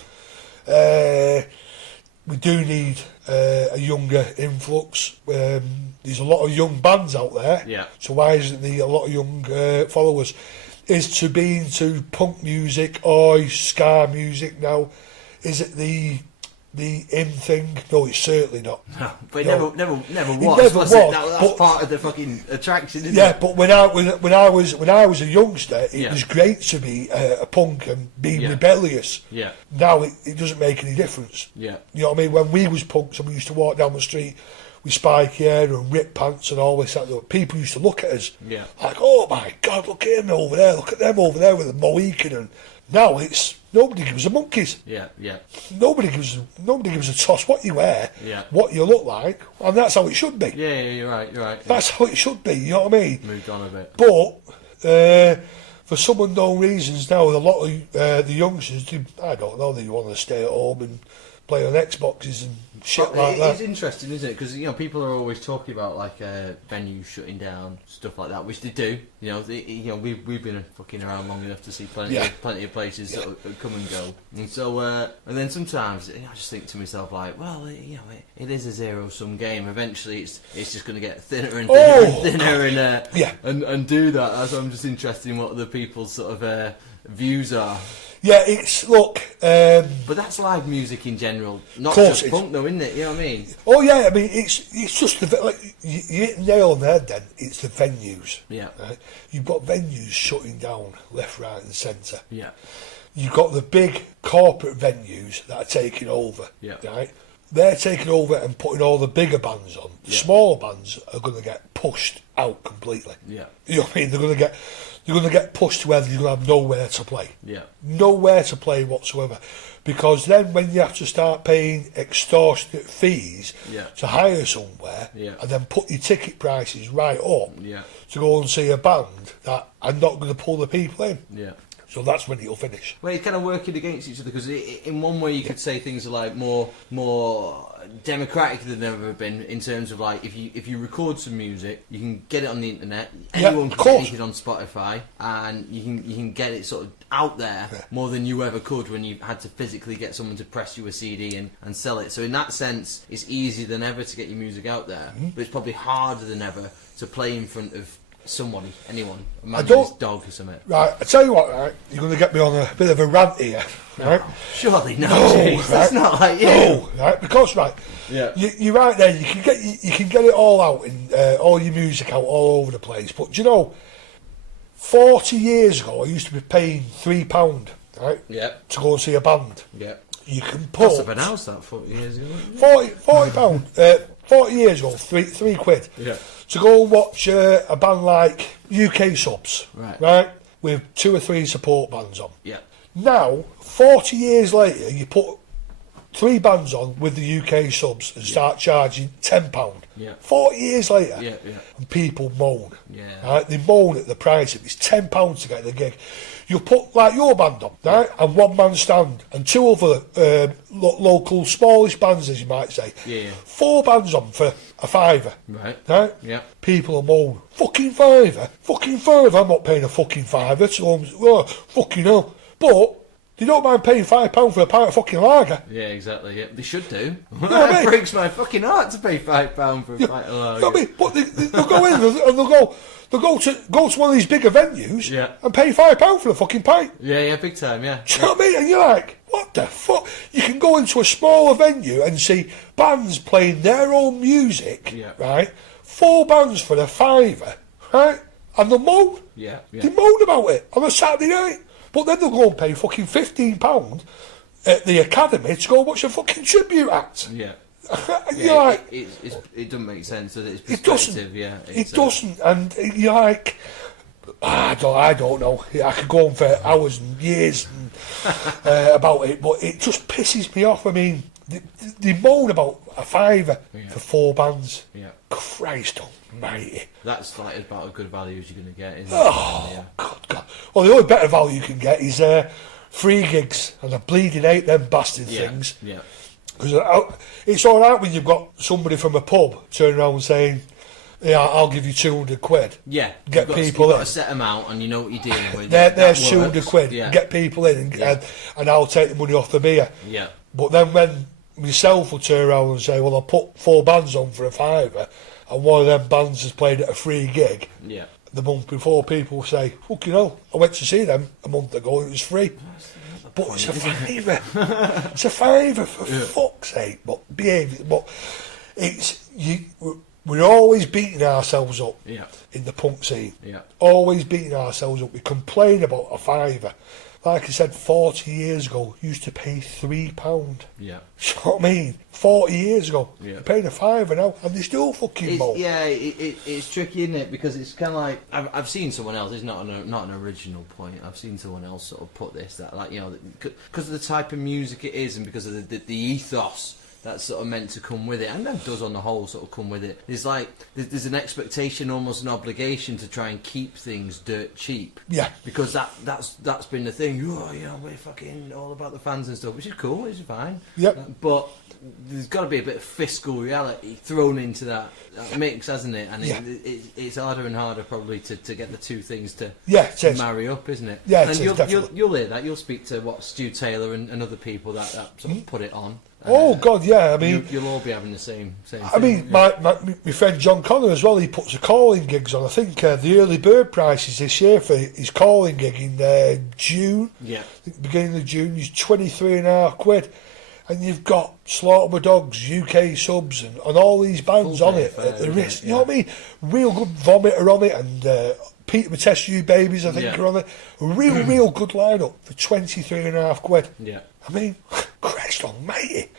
We do need a younger influx. There's a lot of young bands out there. Yeah. So why isn't there a lot of young followers? Is to be into punk music or ska music now? Is it the in thing? No, it's certainly not. No, but it never was. That's part of the fucking attraction, isn't it? Yeah, but when I was a youngster, it was great to be a punk and be rebellious. Yeah. Now it doesn't make any difference. Yeah. You know what I mean? When we was punks and we used to walk down the street with spiky hair and ripped pants and all this, people used to look at us like, oh my God, look at him over there, look at them over there with a Mohican. And now it's nobody gives a monkeys. Yeah, yeah. Nobody gives a toss what you wear, what you look like, and that's how it should be. Yeah, you're right. That's how it should be. You know what I mean? Moved on a bit. But for some unknown reasons now, a lot of the youngsters, I don't know, they want to stay at home and play on Xboxes and shit like that. It's interesting, isn't it? Because people are always talking about like venues shutting down, stuff like that, which they do. We've been fucking around long enough to see plenty of places sort of come and go. And so, and then sometimes I just think to myself like, well, it is a zero-sum game. Eventually, it's just going to get thinner and thinner and do that. That's why I'm just interested in what other people's sort of views are. Yeah, it's look. But that's live music in general, not just punk, though, isn't it? You know what I mean? Oh yeah, I mean it's just you hit the nail on the head. Then it's the venues. Yeah, right? You've got venues shutting down left, right, and centre. Yeah, you've got the big corporate venues that are taking over. Yeah, right. They're taking over and putting all the bigger bands on. The smaller bands are going to get pushed out completely. Yeah, you know what I mean? They're going to get pushed to where you're going to have nowhere to play. Yeah. Nowhere to play whatsoever. Because then when you have to start paying extortionate fees to hire somewhere and then put your ticket prices right up to go and see a band that are not going to pull the people in. Yeah. So that's when it'll finish. Well, it's kind of working against each other because in one way you could say things are like more democratic than they've ever been in terms of like if you record some music, you can get it on the internet. Anyone can get anything on Spotify, and you can get it sort of out there more than you ever could when you had to physically get someone to press you a CD and sell it. So in that sense, it's easier than ever to get your music out there, but it's probably harder than ever to play in front of anyone. Imagine his dog or something. Right, I tell you what, right, you're going to get me on a bit of a rant here, right? Surely not, James. That's not like you. No, right, because you're right there. You can get it all out in all your music out all over the place. But do you know, 40 years ago, I used to be paying £3, right? Yeah. To go and see a band. Yeah. You can put. Must have been house that 40 years ago. £40. 40 years ago, three quid. Yeah. To go and watch a band like UK Subs, right, with 2 or 3 support bands on. Yeah. Now, 40 years later, you put 3 bands on with the UK Subs and start charging £10. Yeah. 40 years later, and people moan. Yeah. Right? They moan at the price. If it's £10 to get the gig, you put like your band on, right, and 1-man stand, and 2 other local smallish bands, as you might say. Yeah. 4 bands on for a £5. Right. Yeah. People are moan. Fucking £5. I'm not paying a fucking £5. So fucking hell. But they don't mind paying £5 for a pint of fucking lager. Yeah, exactly. Yeah, they should do. It breaks my fucking heart to pay £5 for a pint of lager. You know what I mean? But they'll go in and they'll go to one of these bigger venues and pay £5 for a fucking pint. Yeah, big time. Yeah. Do you know what I mean? And you're like, what the fuck? You can go into a smaller venue and see bands playing their own music, right? 4 bands for a £5, right? And they'll moan. Yeah. They moan about it on a Saturday night. But then they'll go and pay fucking £15 at the Academy to go watch a fucking tribute act. Yeah. You're like... It doesn't make sense, does it? It's perspective, it doesn't. And you're like... I don't know. I could go on for hours and years about it, but it just pisses me off. I mean, they moan about a £5 for 4 bands. Yeah. Christ almighty. That's like about as good value as you're going to get, isn't it? Oh, Yeah. God. Well, the only better value you can get is free gigs, and I bleeding hate them bastard things. Yeah. Because it's all right when you've got somebody from a pub turning around and saying, "Yeah, I'll give you 200 quid." Yeah. Get you've people got in. a set amount, and you know what you're dealing with. There's 200 quid. Yeah. Get people in, and I'll take the money off the beer. Yeah. But then when myself will turn around and say, "Well, I'll put 4 bands on for a £5, and one of them bands has played at a free gig." Yeah. The month before, people say, "Fuck, you know, I went to see them a month ago and it was free." But it's a £5. It's a £5 for fuck's sake. But behave. But it's we're always beating ourselves up in the punk scene. Yeah. Always beating ourselves up. We complain about a £5. Like I said, 40 years ago, you used to pay £3. Yeah. You know what I mean? 40 years ago, Yeah. you're paying a £5 now, and they still fucking moan. Yeah, it's tricky, isn't it? Because it's kind of like I've seen someone else. It's not an original point. I've seen someone else sort of put this that, like, you know, because of the type of music it is, and because of the ethos that's sort of meant to come with it, and that does on the whole sort of come with it. There's like there's an expectation, almost an obligation, to try and keep things dirt cheap. Yeah. Because that's been the thing. Oh, you know, we're fucking all about the fans and stuff, which is cool, which is fine. Yep. But there's got to be a bit of fiscal reality thrown into that mix, hasn't it? And it's harder and harder probably to get the two things to marry up, isn't it? Yeah, and definitely. you'll hear that. You'll speak to Stu Taylor and other people that sort of put it on. Oh God, yeah. I mean, you'll all be having the same thing. I mean, my friend John Connor as well. He puts the calling gigs on. I think the early bird prices this year for his calling gig in June. Yeah. Beginning of June, is £23.5, and you've got Slaughter My Dogs, UK Subs, and all these bands Full on it fair, at the wrist. yeah. You know what I mean? Real good Vomiter on it, and Peter My Test You Babies, I think, are on it. Real good lineup for £23.5. Yeah. I mean, Christ almighty.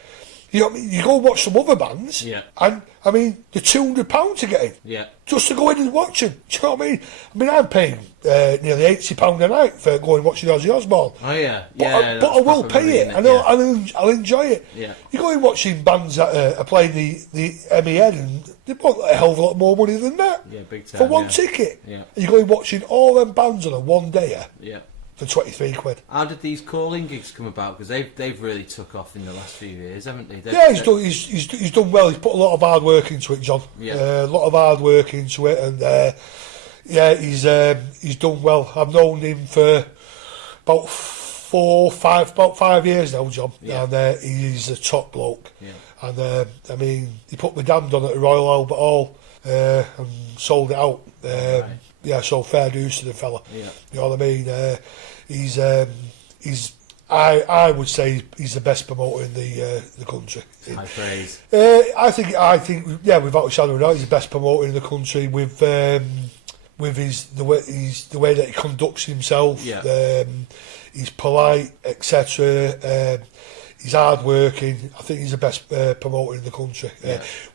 You know what I mean? You go and watch some other bands, and, I mean, they're £200 to get in. Yeah. Just to go in and watch them. Do you know what I mean? I mean, I'm paying nearly £80 a night for going and watching Ozzy Osbourne. Oh, yeah. But I will pay it. I know, I'll enjoy it. Yeah. You go in watching bands that are playing the Emmy Head, and they want a hell of a lot more money than that. Yeah, big time. For one ticket. Yeah. And you go in watching all them bands on a one-dayer. Yeah. For £23. How did these calling gigs come about? Because they've really took off in the last few years, haven't they? He's done well. He's put a lot of hard work into it, John. Yeah. A lot of hard work into it, and he's done well. I've known him for about 5 years now, John. Yeah. And he's a top bloke. Yeah. And I mean, he put my damned on at the Royal Albert Hall and sold it out. Right. Yeah, so fair dues to the fella. Yeah. You know what I mean? He's I would say he's the best promoter in the country. High praise. I think without a shadow of a doubt, he's the best promoter in the country with the way that he conducts himself. Yeah. He's polite, etc. He's hard working. I think he's the best promoter in the country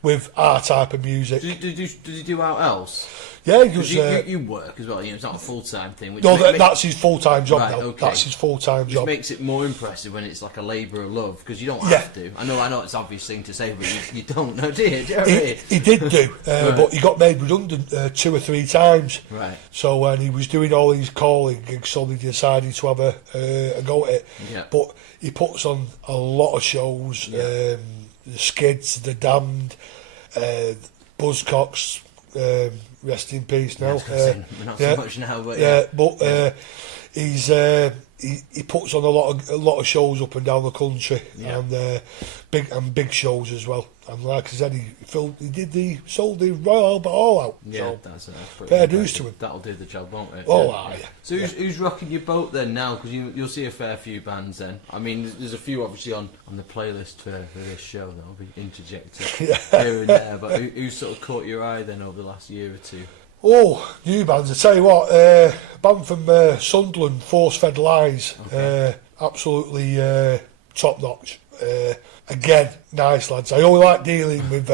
with our type of music. Did you do out else? Yeah, he does. You work as well. You know, it's not a full-time thing. Which That's his full-time job right, now. Okay. That's his full-time job. Which makes it more impressive when it's like a labour of love, because you don't have to. I know it's an obvious thing to say, but you don't know, do you? Do you know what I mean? He did do, but he got made redundant 2 or 3 times. Right. So when he was doing all these calling gigs, so he decided to have a go at it. Yeah. But he puts on a lot of shows. Yeah. The Skids, the Damned, Buzzcocks. Rest in peace now. We're not so much now, but he puts on a lot of shows up and down the country, and big shows as well. And like I said, he sold the Royal Albert Hall out. Yeah, so that's pretty fair impressive. dues to him. That'll do the job, won't it? Oh, yeah. yeah. So who's rocking your boat then now? Because you'll see a fair few bands then. I mean, there's a few obviously on the playlist for this show that will be interjected here and there. But who's sort of caught your eye then over the last year or two? Oh, new bands. I tell you what, a band from Sunderland, Force Fed Lies, absolutely top notch. Again, nice lads. I only like dealing with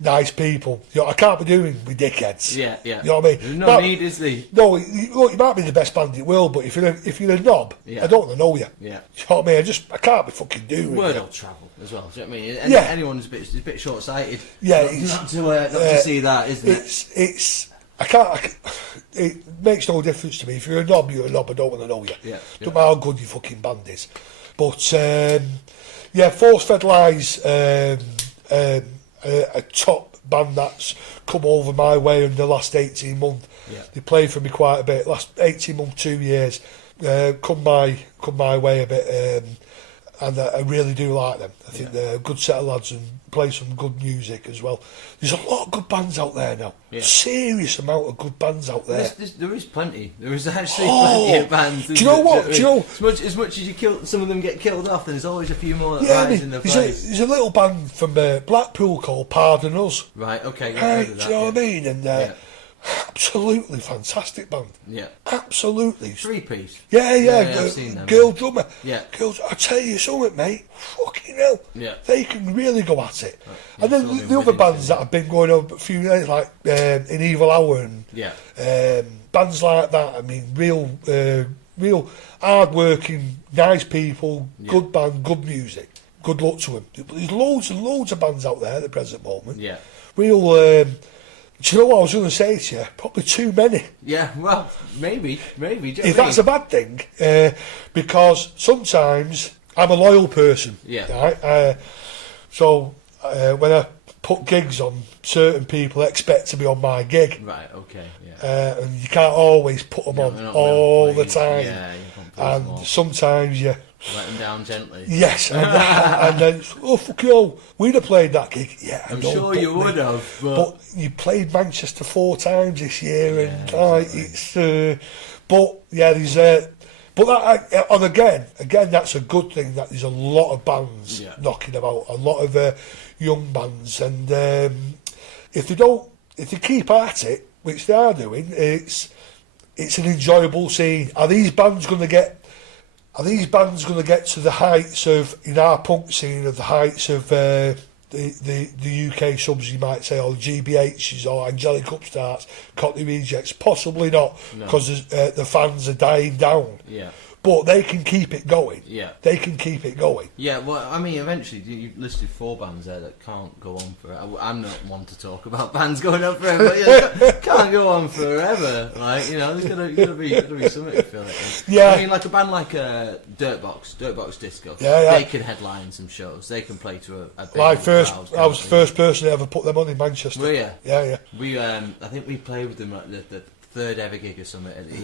nice people. You know, I can't be doing with dickheads. Yeah. You know what I mean? There's no need, is there? No, look, you might be the best band in the world, but if you're a knob, I don't want to know you. Yeah. You know what I mean? I can't be fucking doing Word it. will travel as well. Do you know what I mean? Yeah. Anyone's a bit short-sighted. Yeah, not to see that, isn't it? It makes no difference to me. If you're a knob, you're a knob. I don't want to know you. Yeah. Don't matter how good your fucking band is. But Force Fed Lies, a top band that's come over my way in the last 18 months. Yeah. They played for me quite a bit. Last 18 months, 2 years, come my way a bit. And I really do like them. I think they're a good set of lads and play some good music as well. There's a lot of good bands out there now. Yeah. Serious amount of good bands out there. There is plenty. There is actually plenty of bands. Do you know what? As much as some of them get killed off, then there's always a few more that rise in the place. There's a little band from Blackpool called Pardon Us. Right, okay. Do you know what I mean? And absolutely fantastic band. Yeah. Absolutely. 3-piece. Yeah, I've seen them. girl drummer. Yeah. Girls, I tell you something, mate. Fucking hell. Yeah. They can really go at it. Right. And then the other bands that have been going on a few days, like In Evil Hour and bands like that. I mean, real hard-working, nice people, good band, good music. Good luck to them. There's loads and loads of bands out there at the present moment. Yeah. Real... do you know what I was going to say to you? Probably too many. Yeah, well, maybe. If that's a bad thing, because sometimes I'm a loyal person. Yeah. Right? So when I put gigs on, certain people expect to be on my gig. Right, okay, yeah. And you can't always put them on all the time. Yeah, you can't put them and on. sometimes you... Let them down gently. Yes, and then, oh, fuck you, we'd have played that gig. Yeah, I'm sure you would have. But you played Manchester 4 times this year, and exactly. it's... but, yeah, there's... but that, and again, that's a good thing that there's a lot of bands knocking about, a lot of young bands, and if they keep at it, which they are doing, it's an enjoyable scene. Are these bands going to get to the heights of, in our punk scene, of the heights of the UK subs, you might say, or GBHs or Angelic Upstarts, Cockney Rejects? Possibly not, because the fans are dying down. Yeah. But they can keep it going. Yeah. They can keep it going. Yeah, well, I mean, eventually, you listed 4 bands there that can't go on forever. I'm not one to talk about bands going on forever, but can't go on forever. Like, you know, there's gotta be something to fill it in. Yeah. I mean, like a band like Dirtbox Disco. Yeah. They can headline some shows. They can play to a big crowd, I was the first person to ever put them on in Manchester. Were you? Yeah. We, I think we played with them at the 3rd ever gig or something at the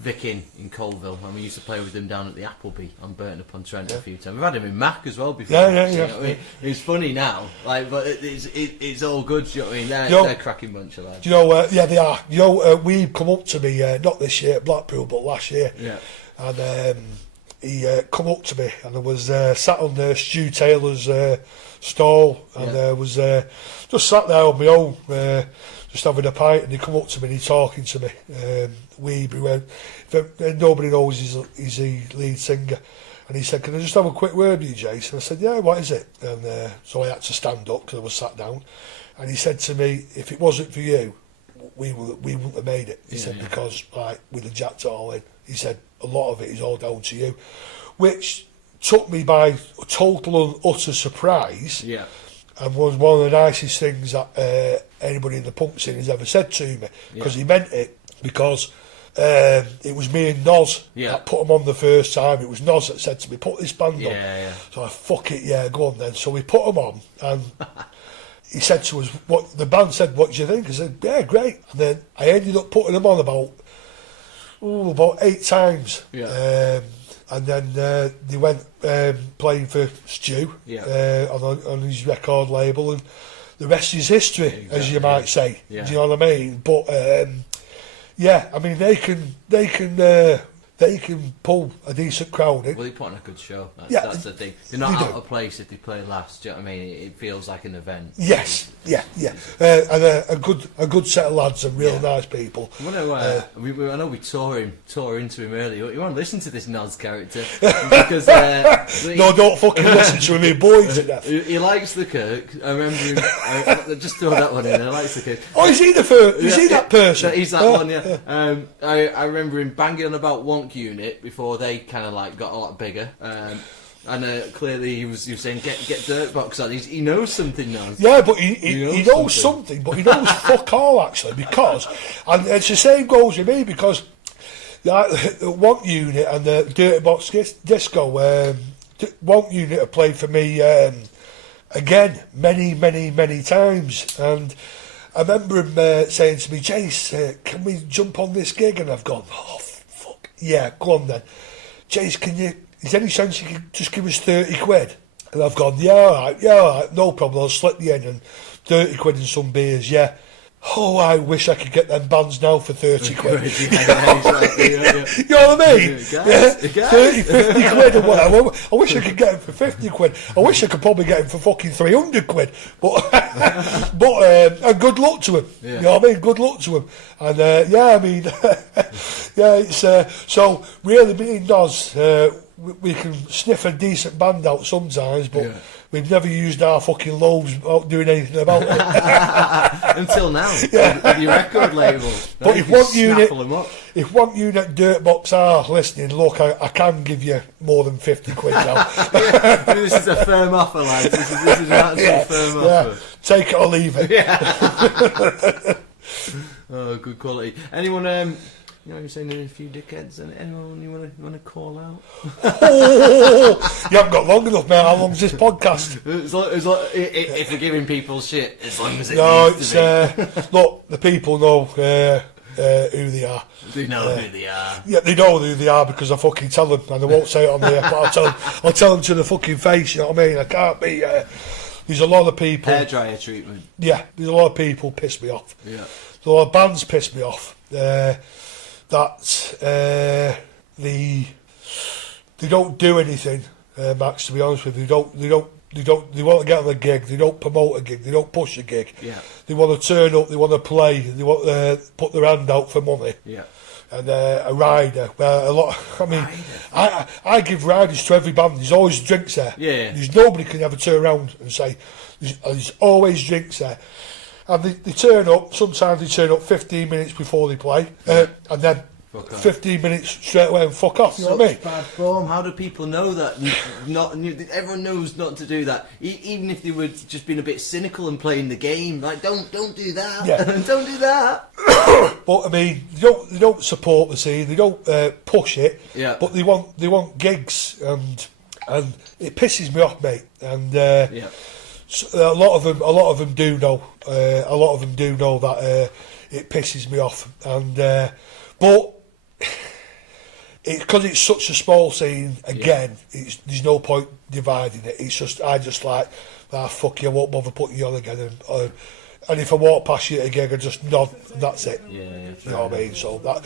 Vic in Colville, and we used to play with them down at the Appleby on Burton-upon-Trent a few times. We've had him in Macc as well before. Yeah. You know what I mean? It's funny now, like, but it's all good. Do you know what I mean? They're a cracking bunch of lads. Do you know? They are. You know, Weeb come up to me not this year at Blackpool, but last year. Yeah. And he come up to me, and I was sat on Stu Taylor's stall, and was just sat there on my own, just having a pint, and he come up to me and he talking to me. Weeb, he went, nobody knows he's the lead singer, and he said, "Can I just have a quick word with you, Jase?" And I said, "Yeah, what is it?" And so I had to stand up because I was sat down, and he said to me, "If it wasn't for you, we wouldn't have made it." He said, "Because like we'd have jacked it all in." He said, "A lot of it is all down to you," which took me by total and utter surprise. Yeah. And was one of the nicest things that anybody in the punk scene has ever said to me, because he meant it, because it was me and Noz that put him on the first time. It was Noz that said to me, "Put this band on." Yeah. So I, fuck it, go on then. So we put him on, and he said to us, "What the band said? What do you think?" I said, "Yeah, great." And then I ended up putting them on about 8 times. Yeah. And then they went playing for Stu on his record label, and the rest is history, as you might say. Yeah. Do you know what I mean? But I mean, they they can pull a decent crowd in. Well, they put on a good show. Yeah, That's the thing. They're not they out do. of place if they play last. Do you know what I mean? It feels like an event. Yes, yeah. And a good set of lads and real nice people. I know we tore into him earlier. You want to listen to this Noz character because no, don't fucking listen to him. He boys to death. He likes the Kirk. I remember him. I just throw that one in. I likes the Kirk. Oh, is he the first? Is he that person? He's that one. Yeah. I remember him banging on about Wonk Unit before they kind of like got a lot bigger. And clearly he was saying get Dirtbox on. He knows something now. Yeah, but he knows something, but he knows fuck all actually, because, and it's the same goes with me, because the Wonk Unit and the Dirtbox Disco, Wonk Unit have played for me again many times, and I remember him saying to me, Jase, can we jump on this gig? And I've gone, oh fuck, yeah, go on then. Jase, is there any chance you can just give us 30 quid? And I've gone, yeah, all right, no problem, I'll slip you in, and 30 quid and some beers, yeah. Oh, I wish I could get them bands now for 30 quid. You know what I mean? Guys. 30, 50 quid or whatever. I wish I could get them for 50 quid. I wish I could probably get them for fucking 300 quid. But and good luck to him. Yeah. You know what I mean? Good luck to him. And I mean, it's so really me and Noz, we can sniff a decent band out sometimes, but we've never used our fucking loaves without doing anything about it. Until now, with your record label. But if Wonk Unit Dirtbox are listening, look, I can give you more than 50 quid now. This is a firm offer, lads. This is an absolute firm offer. Take it or leave it. Yeah. Oh, good quality. Anyone? You know, you're saying there's a few dickheads, and anyone you want to call out? Oh, you haven't got long enough, mate. How long's this podcast? It's like if you're giving people shit, as long as it needs to be. Look, the people know who they are. They know who they are. Yeah, they know who they are because I fucking tell them, and I won't say it on there, but I'll tell them to the fucking face. You know what I mean? I can't be. There's a lot of people. Hairdryer treatment. Yeah, there's a lot of people piss me off. Yeah. There's a lot of bands piss me off. That they don't do anything, Max. To be honest with you, they want to get on the gig. They don't promote a gig. They don't push a gig. Yeah. They want to turn up. They want to play. They want to put their hand out for money. Yeah. And a rider. Well, a lot. I mean, I give riders to every band. There's always drinks there. Yeah. There's nobody can ever turn around and say there's always drinks there. And they turn up, sometimes they turn up 15 minutes before they play, and then 15 minutes straight away and fuck off, you know what I mean? Bad form. How do people know that? Everyone knows not to do that. Even if they were just being a bit cynical and playing the game, like, don't do that, don't do that. But I mean, they don't support the scene, they don't push it, but they want gigs, and it pisses me off, mate, and so a lot of them do know. A lot of them do know that it pisses me off, and but it's because it's such a small scene. Again, there's no point dividing it. It's just I just like fuck you, I won't bother putting you on again, and if I walk past you at a gig, I just nod. And that's it. Yeah, you know what I mean. So that.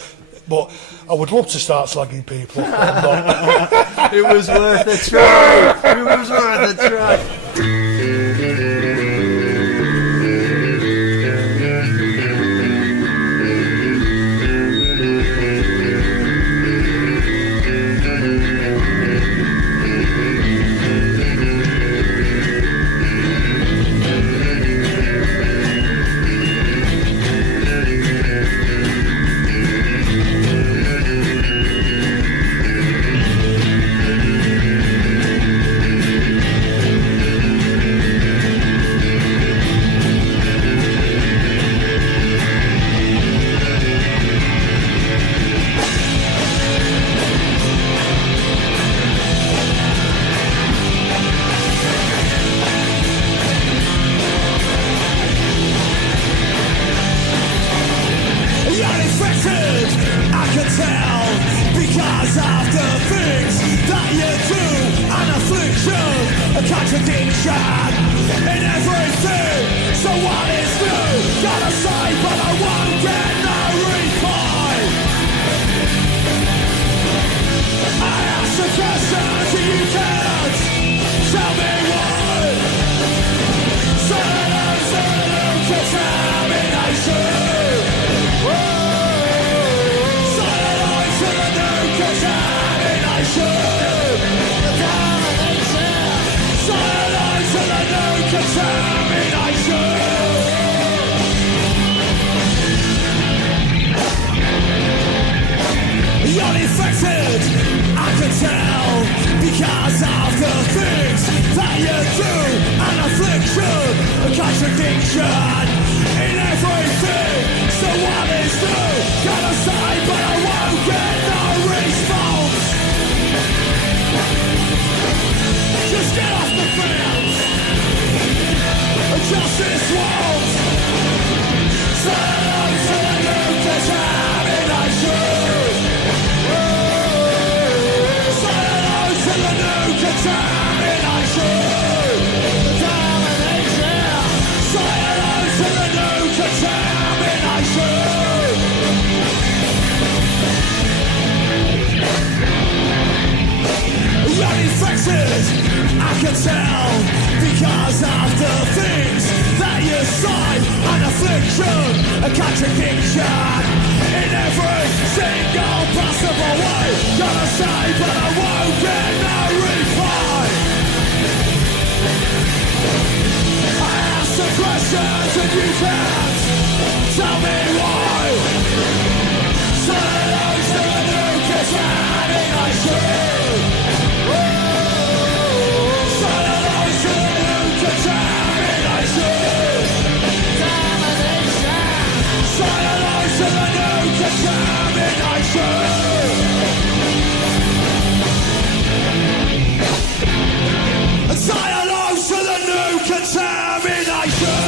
But I would love to start slagging people. I'm not. It was worth a try. It was worth a try. contamination. Say hello to the new contamination. You're infected, I can tell, because of the things that you say. An affliction, a contradiction, in every single possible way. Gonna say, but I won't get no reply. I ask some questions and you can't tell me why. Say hello to the new contamination. Say hello to the new contamination. Say hello to the new contamination.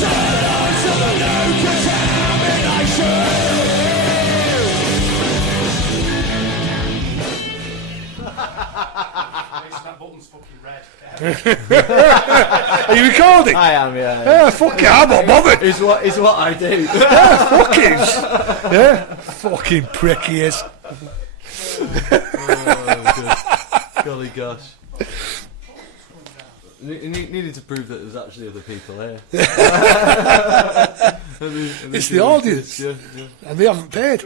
Say hello to the new contamination. That button's fucking red. Are you recording? I am, yeah. Yeah, fuck it, I'm not bothered. Is what I do. Yeah, fuck it. Yeah, fucking prick he is. Golly gosh. Needed to prove that there's actually other people here. It's the audience. Yeah. And they haven't paid.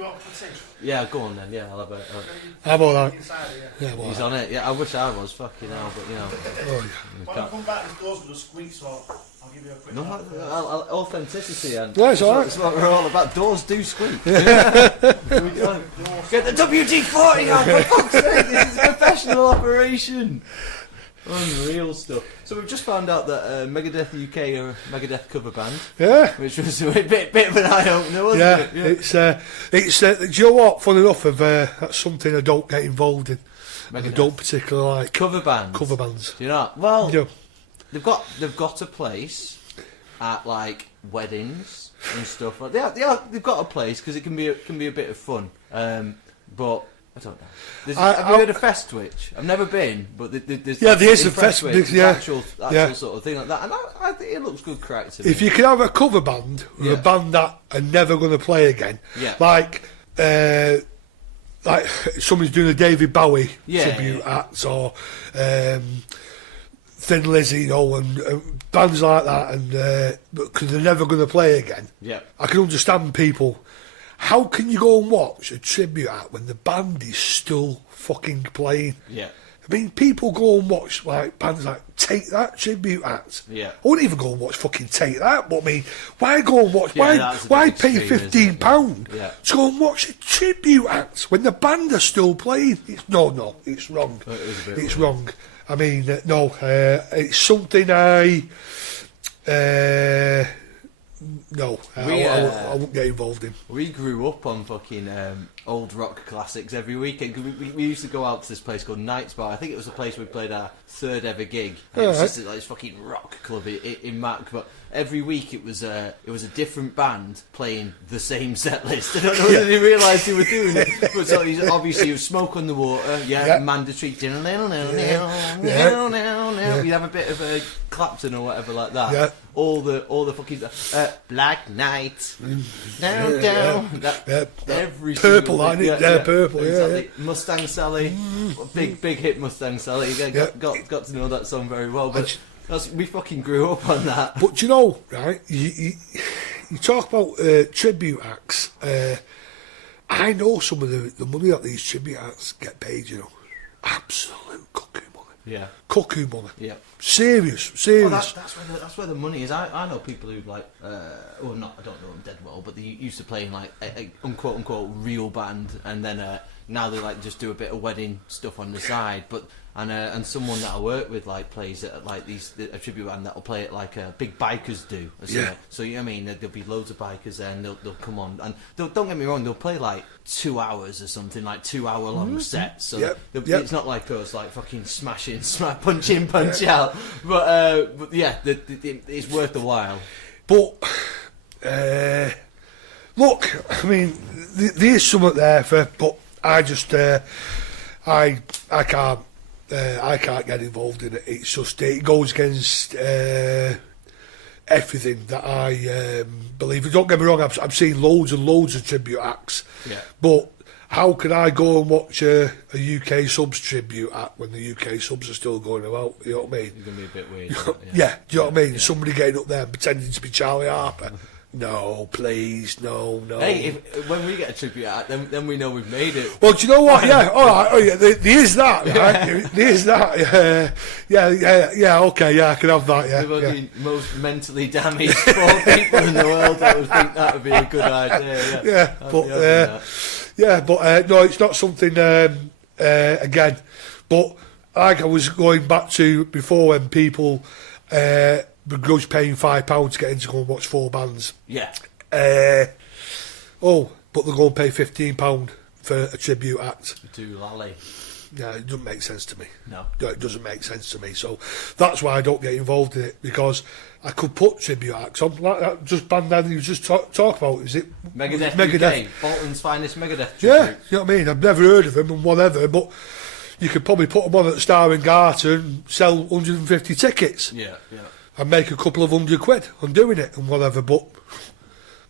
Yeah, go on then. Yeah, I'll have a. I'm alright. Yeah, well, He's on it. Yeah, I wish I was. Fucking hell, but you know. oh, When I come back, this door's going to squeak, so I'll give you a quick. No, authenticity and No, it's alright. That's what we're all about. Doors do squeak. Get the WD-40 on, for fuck's sake! This is a professional operation. Unreal stuff. So we've just found out that Megadeth UK are a Megadeth cover band, yeah. which was a bit of an eye opener, wasn't Yeah, it? it's do you know what? Funny enough, that's something I don't get involved in. I Megadeth. don't particularly like Cover bands. cover bands. Do you know? Well, Yeah. they've got a place at like weddings and stuff. Like they've got a place because it can be a bit of fun. But I don't know. Have you heard of Festwitch? I've never been, but there's Yeah, there is in a Fest- Festwitch, yeah. actual Yeah. sort of thing like that, and I think it looks good crack to me. If you can have a cover band with Yeah. a band that are never going to play again, Yeah. like somebody's doing a David Bowie Yeah, tribute yeah. act, or Thin Lizzy, you know, and bands like that, and because they're never going to play again. Yeah. I can understand people. How can you go and watch a tribute act when the band is still fucking playing? Yeah. I mean, people go and watch like bands like Take That tribute act. Yeah. I wouldn't even go and watch fucking Take That. But I mean, why go and watch? Yeah, that's a why bit pay extreme, isn't it? £15 Yeah. to go and watch a tribute act when the band are still playing? It's wrong. It is a bit It's weird. wrong. I mean, it's something No, I won't get involved in. We grew up on fucking old rock classics every weekend. 'Cause we used to go out to this place called Night's Bar. I think it was the place we played our third ever gig. It was just like this fucking rock club in Macc. But every week it was a different band playing the same set list. I don't know whether they realised they were doing it. But so obviously it was Smoke on the Water, mandatory. We'd have a bit of a Clapton or whatever like that. Yeah. All the fucking Black Knight, down. Every purple, single thing. purple, exactly. Mustang Sally, big hit Mustang Sally. Got to know that song very well. But we fucking grew up on that. But you know, right? You talk about tribute acts. I know some of the money that these tribute acts get paid. You know, absolute cuckoo money. Yeah. Cuckoo money. Yeah. Serious. Well, that's where the money is. I know people who like, I don't know them dead well, but they used to play in like a unquote real band, and then now they like just do a bit of wedding stuff on the side. But and someone that I work with like plays it at like a tribute band that'll play it like big bikers do. So you know what I mean, there'll be loads of bikers there, and they'll come on, and don't get me wrong, they'll play like 2 hours or something, like 2 hour long sets. So it's not like us like fucking smashing, punch in, punch out. But yeah, it's worth the while. But look, I mean, there's something there for, but I just I can't get involved in it. It's just it goes against everything that I believe. Don't get me wrong, I've seen loads and loads of tribute acts, but how can I go and watch a UK subs tribute act when the UK subs are still going about? You know what I mean? You're gonna be a bit weird. Yeah, do you know what I mean? Somebody getting up there and pretending to be Charlie Harper. No, please, no. Hey, when we get a tribute act, then we know we've made it. Well, do you know what? Yeah, all right. Oh, yeah, there is that, right? There is that. Yeah. Okay, yeah, I can have that. Yeah. The most mentally damaged 4 people in the world. I would think that would be a good idea. But no, it's not something. Again, but like I was going back to before when people. Begrudge paying £5 to get in to go and watch 4 bands. Yeah. But they're going to pay £15 for a tribute act. To Lally. Yeah, it doesn't make sense to me. No, it doesn't make sense to me. So that's why I don't get involved in it, because I could put tribute acts on like that. Just band that you just talk about. Is it Megadeth? UK, Bolton's finest Megadeth tribute. Yeah, you know what I mean. I've never heard of them and whatever, but you could probably put them on at the Star and Garter and sell 150 tickets. Yeah. And make a couple of £100 on doing it and whatever, but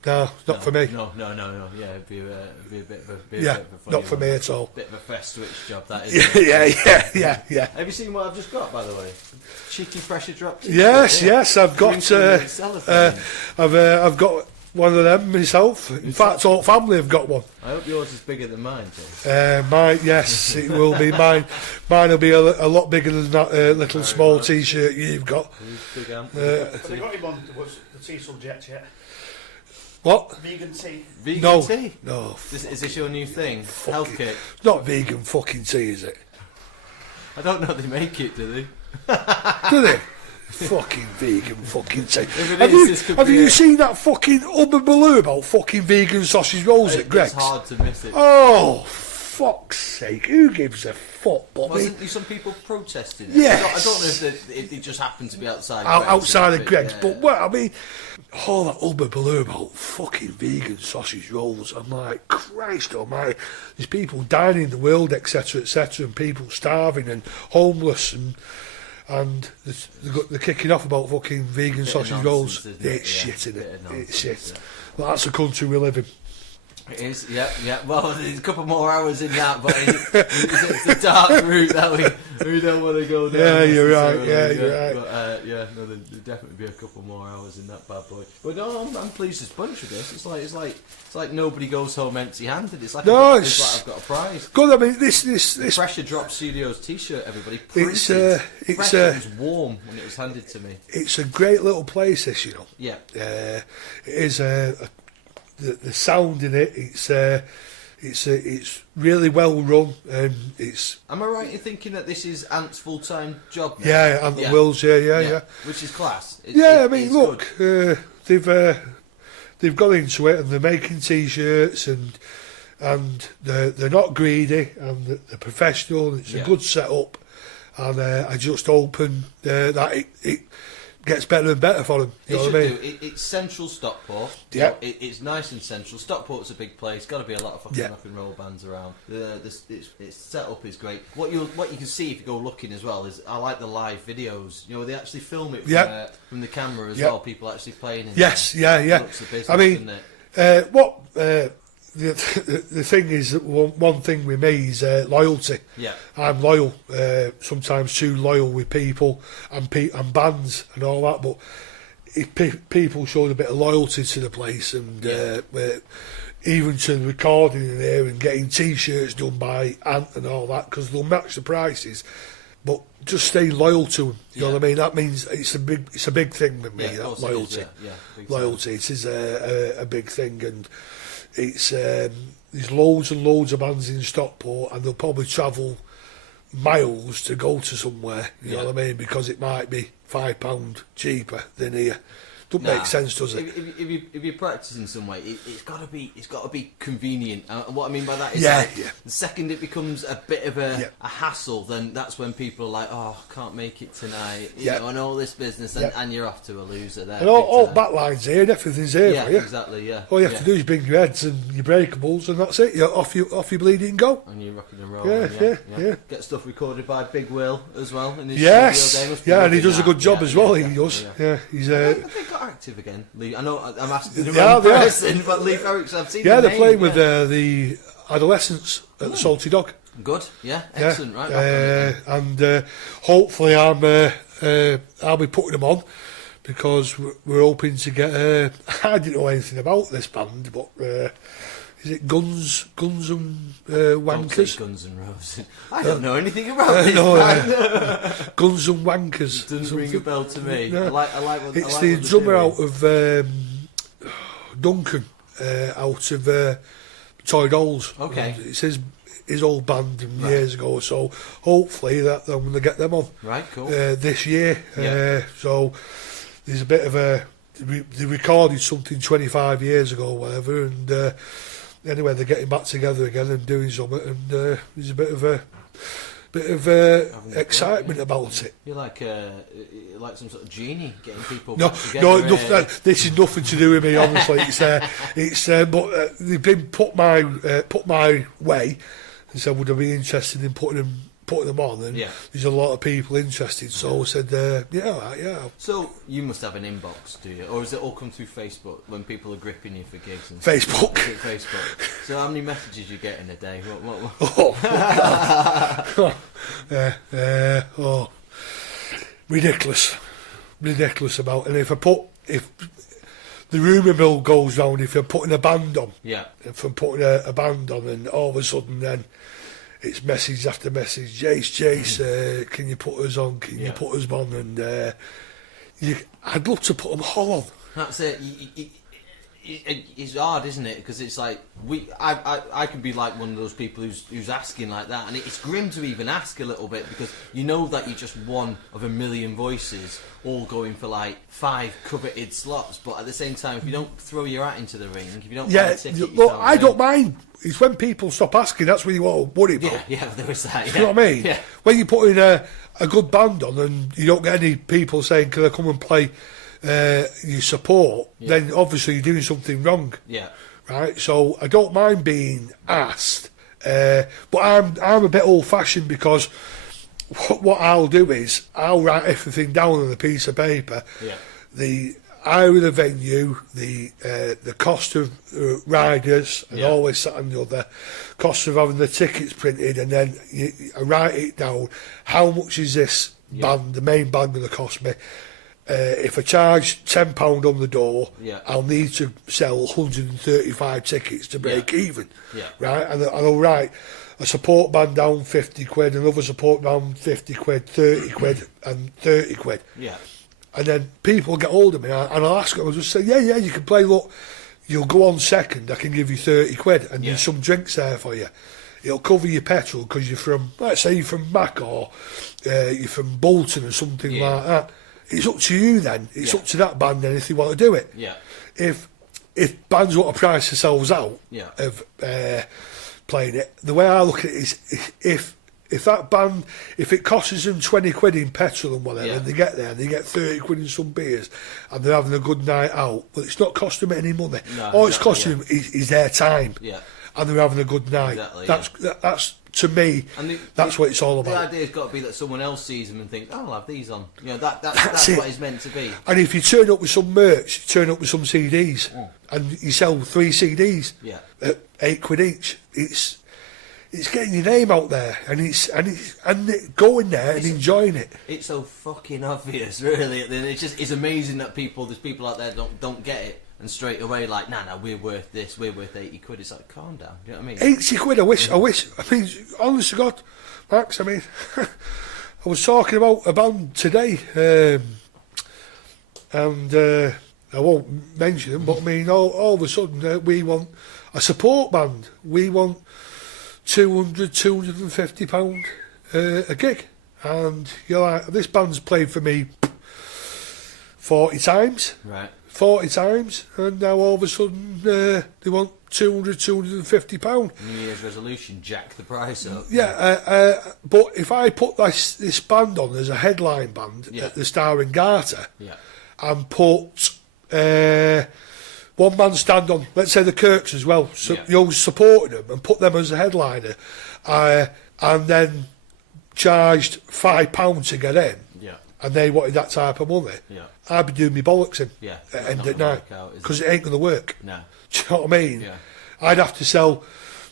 no, not for me. No. Yeah, it'd be a bit of a funny not for me at all. Bit of a fast switch job, that is. Yeah. Have you seen what I've just got, by the way? Cheeky pressure drop. Yes. I've got. I've got one of them myself. In fact, all family have got one. I hope yours is bigger than mine, mine, yes, it will be. Mine will be a lot bigger than that little small T-shirt you've got. Have you got him on the tea subject yet? What? Vegan tea. No. Tea? No. Is this your new thing? Health kit? Not vegan fucking tea, is it? I don't know they make it, do they? Do they? Fucking vegan fucking tea. Have you seen that fucking baloo about fucking vegan sausage rolls at Greg's? It's hard to miss it. Oh, fuck's sake. Who gives a fuck? Wasn't there some people protesting it? Yes. I don't know if they just happened to be outside Greg's. Outside of Greg's. Yeah. But, well, I mean, all that baloo about fucking vegan sausage rolls. I'm like, Christ almighty. There's people dying in the world, etc., and people starving and homeless and they're kicking off about fucking vegan sausage rolls. It's shit, isn't it? It's shit. Yeah. Well, that's the country we live in. It is, yeah. Well, there's a couple more hours in that, but it's a dark route that we don't want to go down. Yeah, you're right. You're right. But there'll definitely be a couple more hours in that bad boy. But no, I'm pleased as punch with this. It's like nobody goes home empty-handed. It's like I've got a prize. Good. I mean, this Pressure Drop Studios T-shirt. Everybody, it's it was warm when it was handed to me. It's a great little place, this, you know. Yeah. It is the sound in it. It's really well run, and it's. Am I right in thinking that this is Ant's full-time job now? Yeah, Ant Wills. Yeah. Which is class. I mean, look, they've got into it, and they're making T-shirts, and they're not greedy, and they're professional, and it's a good setup, and I just open that it gets better and better for them. You know what I mean? It's central Stockport. Yeah. It's nice and central. Stockport's a big place. Got to be a lot of fucking rock and roll bands around. Its setup is great. What you can see if you go looking as well is I like the live videos. You know, they actually film it from the camera as well. People actually playing. Yes, yeah. Looks the business, I mean, the thing is, one thing with me is loyalty. Yeah, I'm loyal. Sometimes too loyal with people and bands and all that. But if people showed a bit of loyalty to the place and even to the recording in there and getting T-shirts done by Ant and all that, because they'll match the prices. But just stay loyal to them. You know what I mean? That means it's a big thing with me. That loyalty, loyalty. It is a big thing, and it's there's loads and loads of bands in Stockport, and they'll probably travel, miles to go to somewhere, you know what I mean, because it might be £5 cheaper than here. Don't make sense, does it? If you're practicing some way, it's got to be convenient. What I mean by that is the second it becomes a bit of a hassle, then that's when people are like, oh, I can't make it tonight, you know, and all this business, and you're off to a loser there. And all backline's here, and everything's here for you. Exactly, All you have to do is bring your heads and your breakables, and that's it. You're off you bleeding and go. And you're rocking and rolling. Yeah. Get stuff recorded by Big Will as well. In his and he does a good job as well. He does. Yeah, he's. They got active again. Lee, I know I'm asking the wrong person, but Lee Kirkz, I've seen. Yeah, they're playing with the adolescents at the Salty Dog. Good, excellent, right? And hopefully I'll be putting them on because we're hoping to get. I didn't know anything about this band, but is it Guns and Wankers? Don't say Guns and Roses. I don't know anything about this band. Guns and Wankers. Doesn't ring a bell to me. No. I like what. It's I like the what drummer out of Duncan, out of Toy Dolls. Okay. It's his old band from years ago, so hopefully that I'm going to get them on. Right, cool. This year. So there's a bit of they recorded something 25 years ago or whatever, and anyway they're getting back together again and doing something, and there's a bit of excitement about it. You're like some sort of genie getting people No, back together. this is nothing to do with me. Honestly, but they've been put my way, and said would I be interested in putting them on, and there's a lot of people interested. So I said, yeah. So you must have an inbox, do you, or does it all come through Facebook when people are gripping you for gigs? And Facebook. Facebook. So how many messages you get in a day? Ridiculous about. And if the rumour mill goes round, if you're putting a band on, if I'm putting a band on, and all of a sudden then it's message after message, Jase, can you put us on? Can you put us on? And I'd love to put them all on. That's it. It's hard, isn't it? Because it's like I could be like one of those people who's asking like that, and it's grim to even ask a little bit because you know that you're just one of a million voices all going for like 5 coveted slots. But at the same time, if you don't throw your hat into the ring, if you don't buy a ticket, look, I don't mind. It's when people stop asking that's when you want to worry about. Yeah, there is that. You know what I mean? Yeah. When you put in a good band on and you don't get any people saying, "Can I come and play?" You support, then obviously you're doing something wrong. Yeah. Right. So I don't mind being asked, but I'm a bit old-fashioned because what I'll do is I'll write everything down on a piece of paper. Yeah. The hire of the venue, the cost of riders, and always that and the other, cost of having the tickets printed, and then I write it down. How much is this band, the main band, going to cost me? If I charge £10 on the door, I'll need to sell 135 tickets to break even. Right? And I'll write a support band down 50 quid, another support band 50 quid, 30 quid, and 30 quid. Yeah. And then people get hold of me, and I'll ask them, I'll just say, yeah, you can play, look, you'll go on second, I can give you 30 quid, and there's some drinks there for you. It'll cover your petrol, because you're from, let's say you're from Macc, or you're from Bolton, or something like that. It's up to you then. It's up to that band then if they want to do it. Yeah. If bands want to price themselves out of playing it, the way I look at it is if that band, if it costs them 20 quid in petrol and whatever, and they get there and they get 30 quid in some beers and they're having a good night out, well, it's not costing them any money. No, all it's costing them is their time. Yeah. And they're having a good night. Exactly, that's to me, that's what it's all about. The idea's got to be that someone else sees them and thinks, "Oh, I'll have these on." You know, that's what it's meant to be. And if you turn up with some merch, you turn up with some CDs, and you sell 3 CDs at 8 quid each, it's getting your name out there, and going there and enjoying it. It's so fucking obvious, really. It's amazing that there's people out there don't get it. And straight away, like, nah, we're worth this, we're worth 80 quid. It's like, calm down, do you know what I mean? 80 quid, I wish, I mean, honest to God, Max, I mean, I was talking about a band today, and I won't mention them, but I mean, all of a sudden, we want a support band. We want £250 a gig, and you're like, this band's played for me 40 times, Right. 40 times, and now all of a sudden they want £250. New Year's resolution, jack the price up. Yeah, but if I put this band on as a headline band at the Star and Garter, Yeah. and put one man stand on, let's say the Kirkz as well, so you're supporting them, and put them as a headliner, and then charged £5 to get in, and they wanted that type of money, I'd be doing me bollocks in at the end of night, because it ain't going to work. No. Do you know what I mean? Yeah. I'd have to sell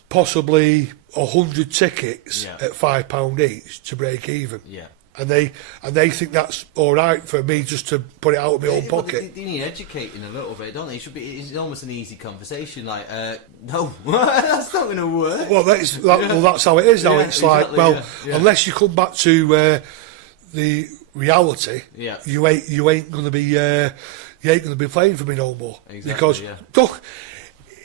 possibly 100 tickets at £5 each to break even. Yeah. And they think that's all right for me just to put it out of my own pocket. They need educating a little bit, don't they? It's almost an easy conversation. Like, no, that's not going to work. Well, that's how it is now. Yeah, It's like, exactly, well, unless you come back to the reality, Yeah. you ain't going to be playing for me no more. Exactly, Because yeah.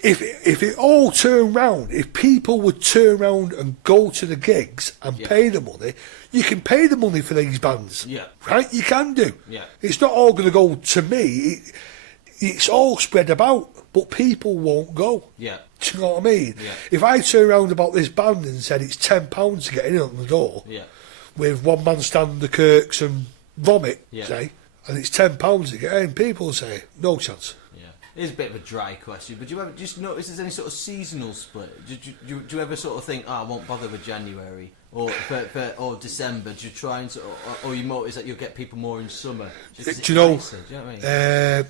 if it all turned round, if people would turn round and go to the gigs and pay the money, you can pay the money for these bands. Yeah. Right? You can do. Yeah. It's not all going to go to me. It's all spread about, but people won't go. Yeah. Do you know what I mean? Yeah. If I turn around about this band and said it's £10 to get in on the door, with one man stand the Kirkz and vomit, say, and it's £10 to get in, people say, no chance. It is a bit of a dry question, but do you ever just notice there's any sort of seasonal split? Do you ever sort of think, I won't bother with January or December? Do you try and or you notice that you'll get people more in summer? Do you know? Nicer, do you know what I mean?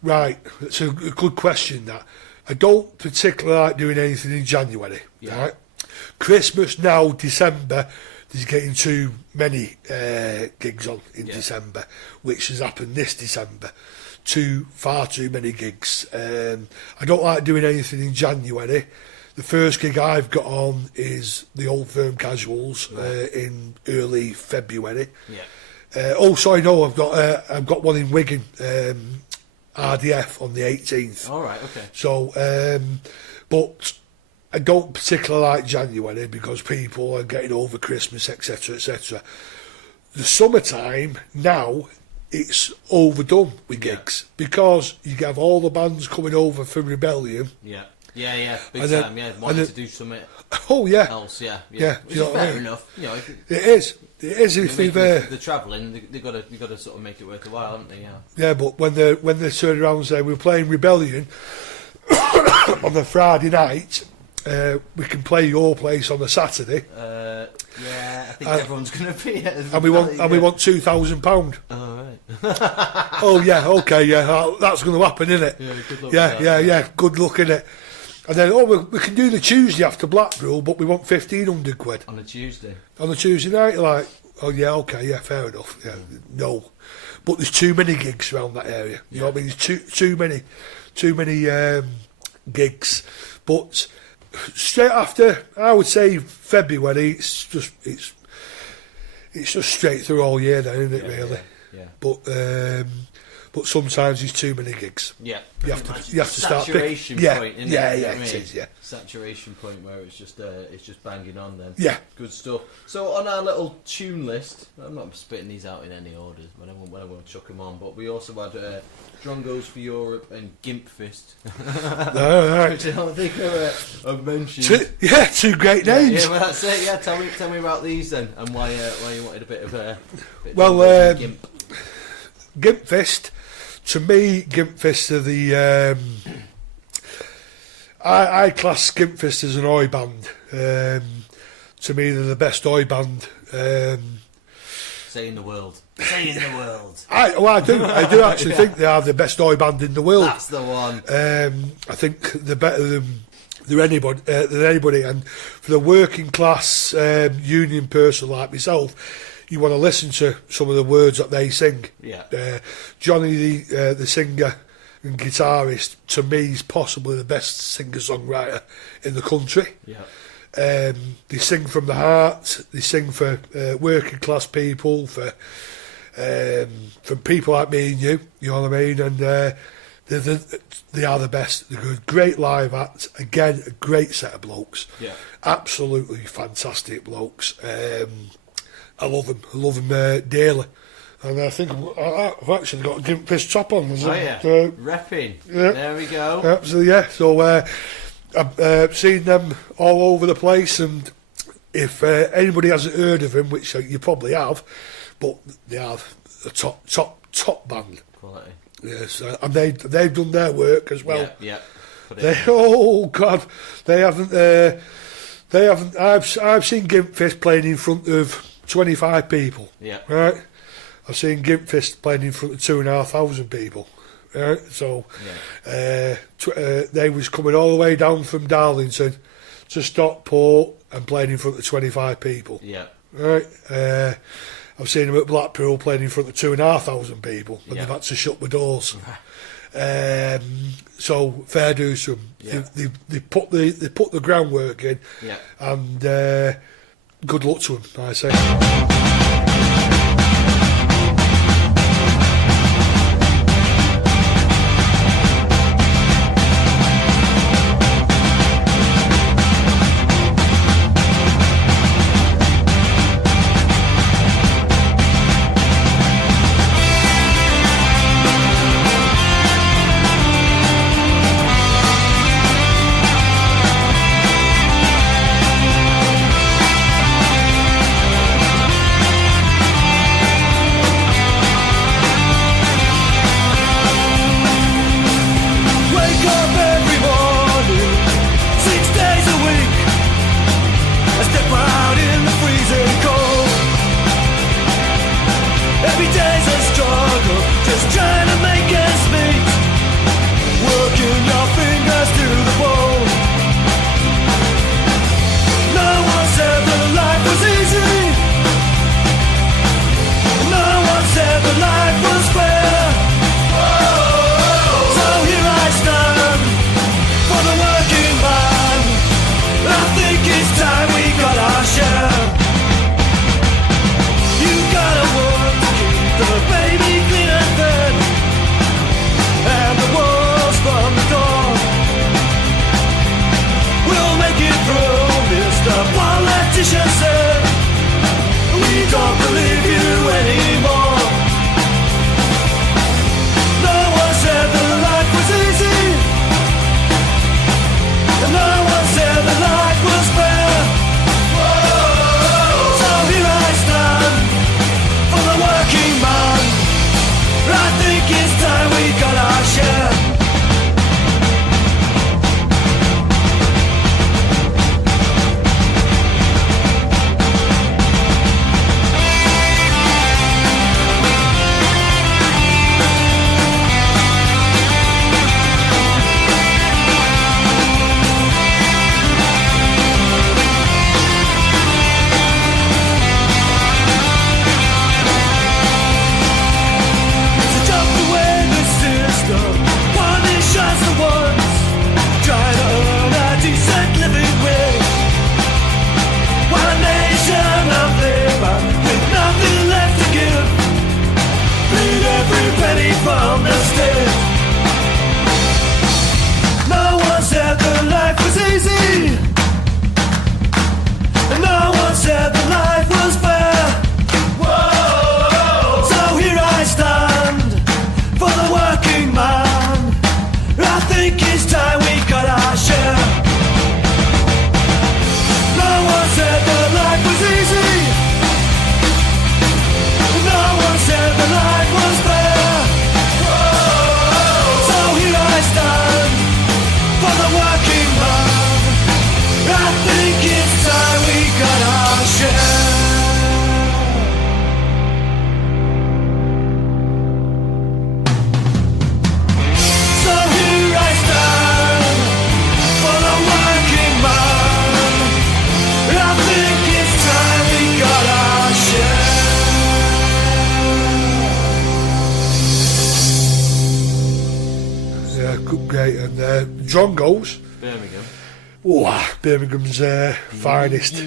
Right, it's a good question. That I don't particularly like doing anything in January. Right, Christmas now, December. There's getting too many gigs on in December, which has happened this December. Far too many gigs. I don't like doing anything in January. The first gig I've got on is the Old Firm Casuals in early February. I've got one in Wigan, RDF on the 18th. All right, okay. So, but I don't particularly like January because people are getting over Christmas, etc., etc. The summertime now, it's overdone with gigs because you have all the bands coming over for Rebellion. Big then, time. Wanting to do something. Oh yeah. Else, yeah. Which is fair enough. You know, it is. It is if they're travelling, they've got to sort of make it worth a while, haven't they? Yeah, but when they turn around and say we're playing Rebellion on the Friday night, we can play your place on the Saturday. I think everyone's going to be. And we want £2,000. Oh right. Oh yeah, okay, yeah, that's going to happen, isn't it? Yeah, good luck. Yeah. Good luck, innit? And then we can do the Tuesday after Blackpool, but we want £1,500 on a Tuesday. On a Tuesday night, like, oh yeah, okay, yeah, fair enough. Yeah, no, but there's too many gigs around that area. You know what I mean? There's too many gigs. But straight after, I would say February, it's just straight through all year then, isn't it? Really? Yeah. But sometimes there's too many gigs. Yeah. You have to start saturation point. Isn't it is. Yeah. Saturation point where it's just banging on. Then. Yeah. Good stuff. So on our little tune list, I'm not spitting these out in any order when I won't chuck them on, but we also had Drongos for Europe and Gimp Fist. All right. Which I don't think I've mentioned. Two great names. Yeah, well that's it. Yeah, tell me about these then, and why you wanted a bit of Gimp. Gimp Fist. To me, Gimp Fist are the I class Gimp Fist as an oi band. To me, they're the best oi band. Say in the world. Say in the world. I do actually think they are the best oi band in the world. That's the one. I think they're better than anybody. And for the working class union person like myself, you want to listen to some of the words that they sing. Yeah. Johnny, the singer and guitarist, to me is possibly the best singer-songwriter in the country. Yeah. They sing from the heart. They sing for working class people, for people like me and you. You know what I mean? And They are the best. They're good. Great live act. Again, a great set of blokes. Yeah. Absolutely fantastic blokes. I love them. I love them dearly. And I think I've actually got a Gimp Fist top on. Oh yeah, repping. Yeah. There we go. Absolutely, yeah. So I've seen them all over the place, and if anybody hasn't heard of them, which you probably have, but they are a top band. Quality. Yes, and they've done their work as well. Yeah. Oh God, they haven't. They haven't. I've seen Gimp Fist playing in front of 25 people. Yeah. Right. I've seen Gimp Fist playing in front of 2,500 people. Right. So, they was coming all the way down from Darlington to Stockport and playing in front of 25 people. Yeah. Right. I've seen them at Blackpool playing in front of 2,500 people, and they've had to shut the doors. So fair dues to them. Yeah. They put the groundwork in, and good luck to them, I say. Drongos. Birmingham. Oh, Birmingham's finest.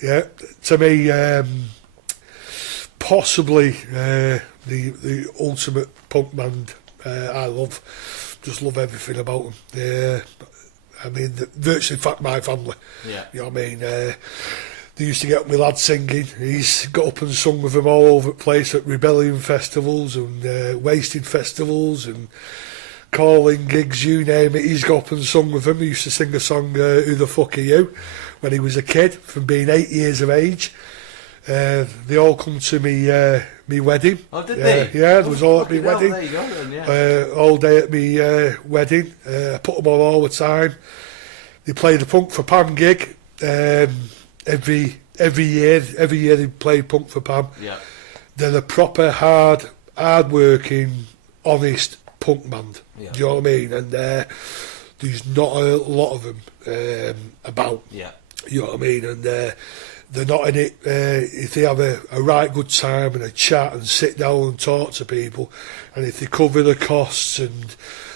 Yeah, to me, possibly the ultimate punk band. I love. just love everything about them. I mean, virtually my family. Yeah. You know what I mean? They used to get my lad singing. He's got up and sung with them all over the place at rebellion festivals and wasted festivals and calling gigs, you name it. He's got up and sung with them. He used to sing a song, Who the Fuck Are You, when he was a kid, from being 8 years of age. They all come to me wedding. Oh, did they? Yeah, there was all at me wedding. There you go then, yeah. All day at me wedding. I put them on all the time. They played the Punk for Pam gig every year. Every year they play Punk for Pam. Yeah. They're a proper hard working, honest punk band. Yeah. Do you know what I mean? And there's not a lot of them about. Yeah. You know what I mean? And they're not in it if they have a right good time and a chat and sit down and talk to people, and if they cover the costs and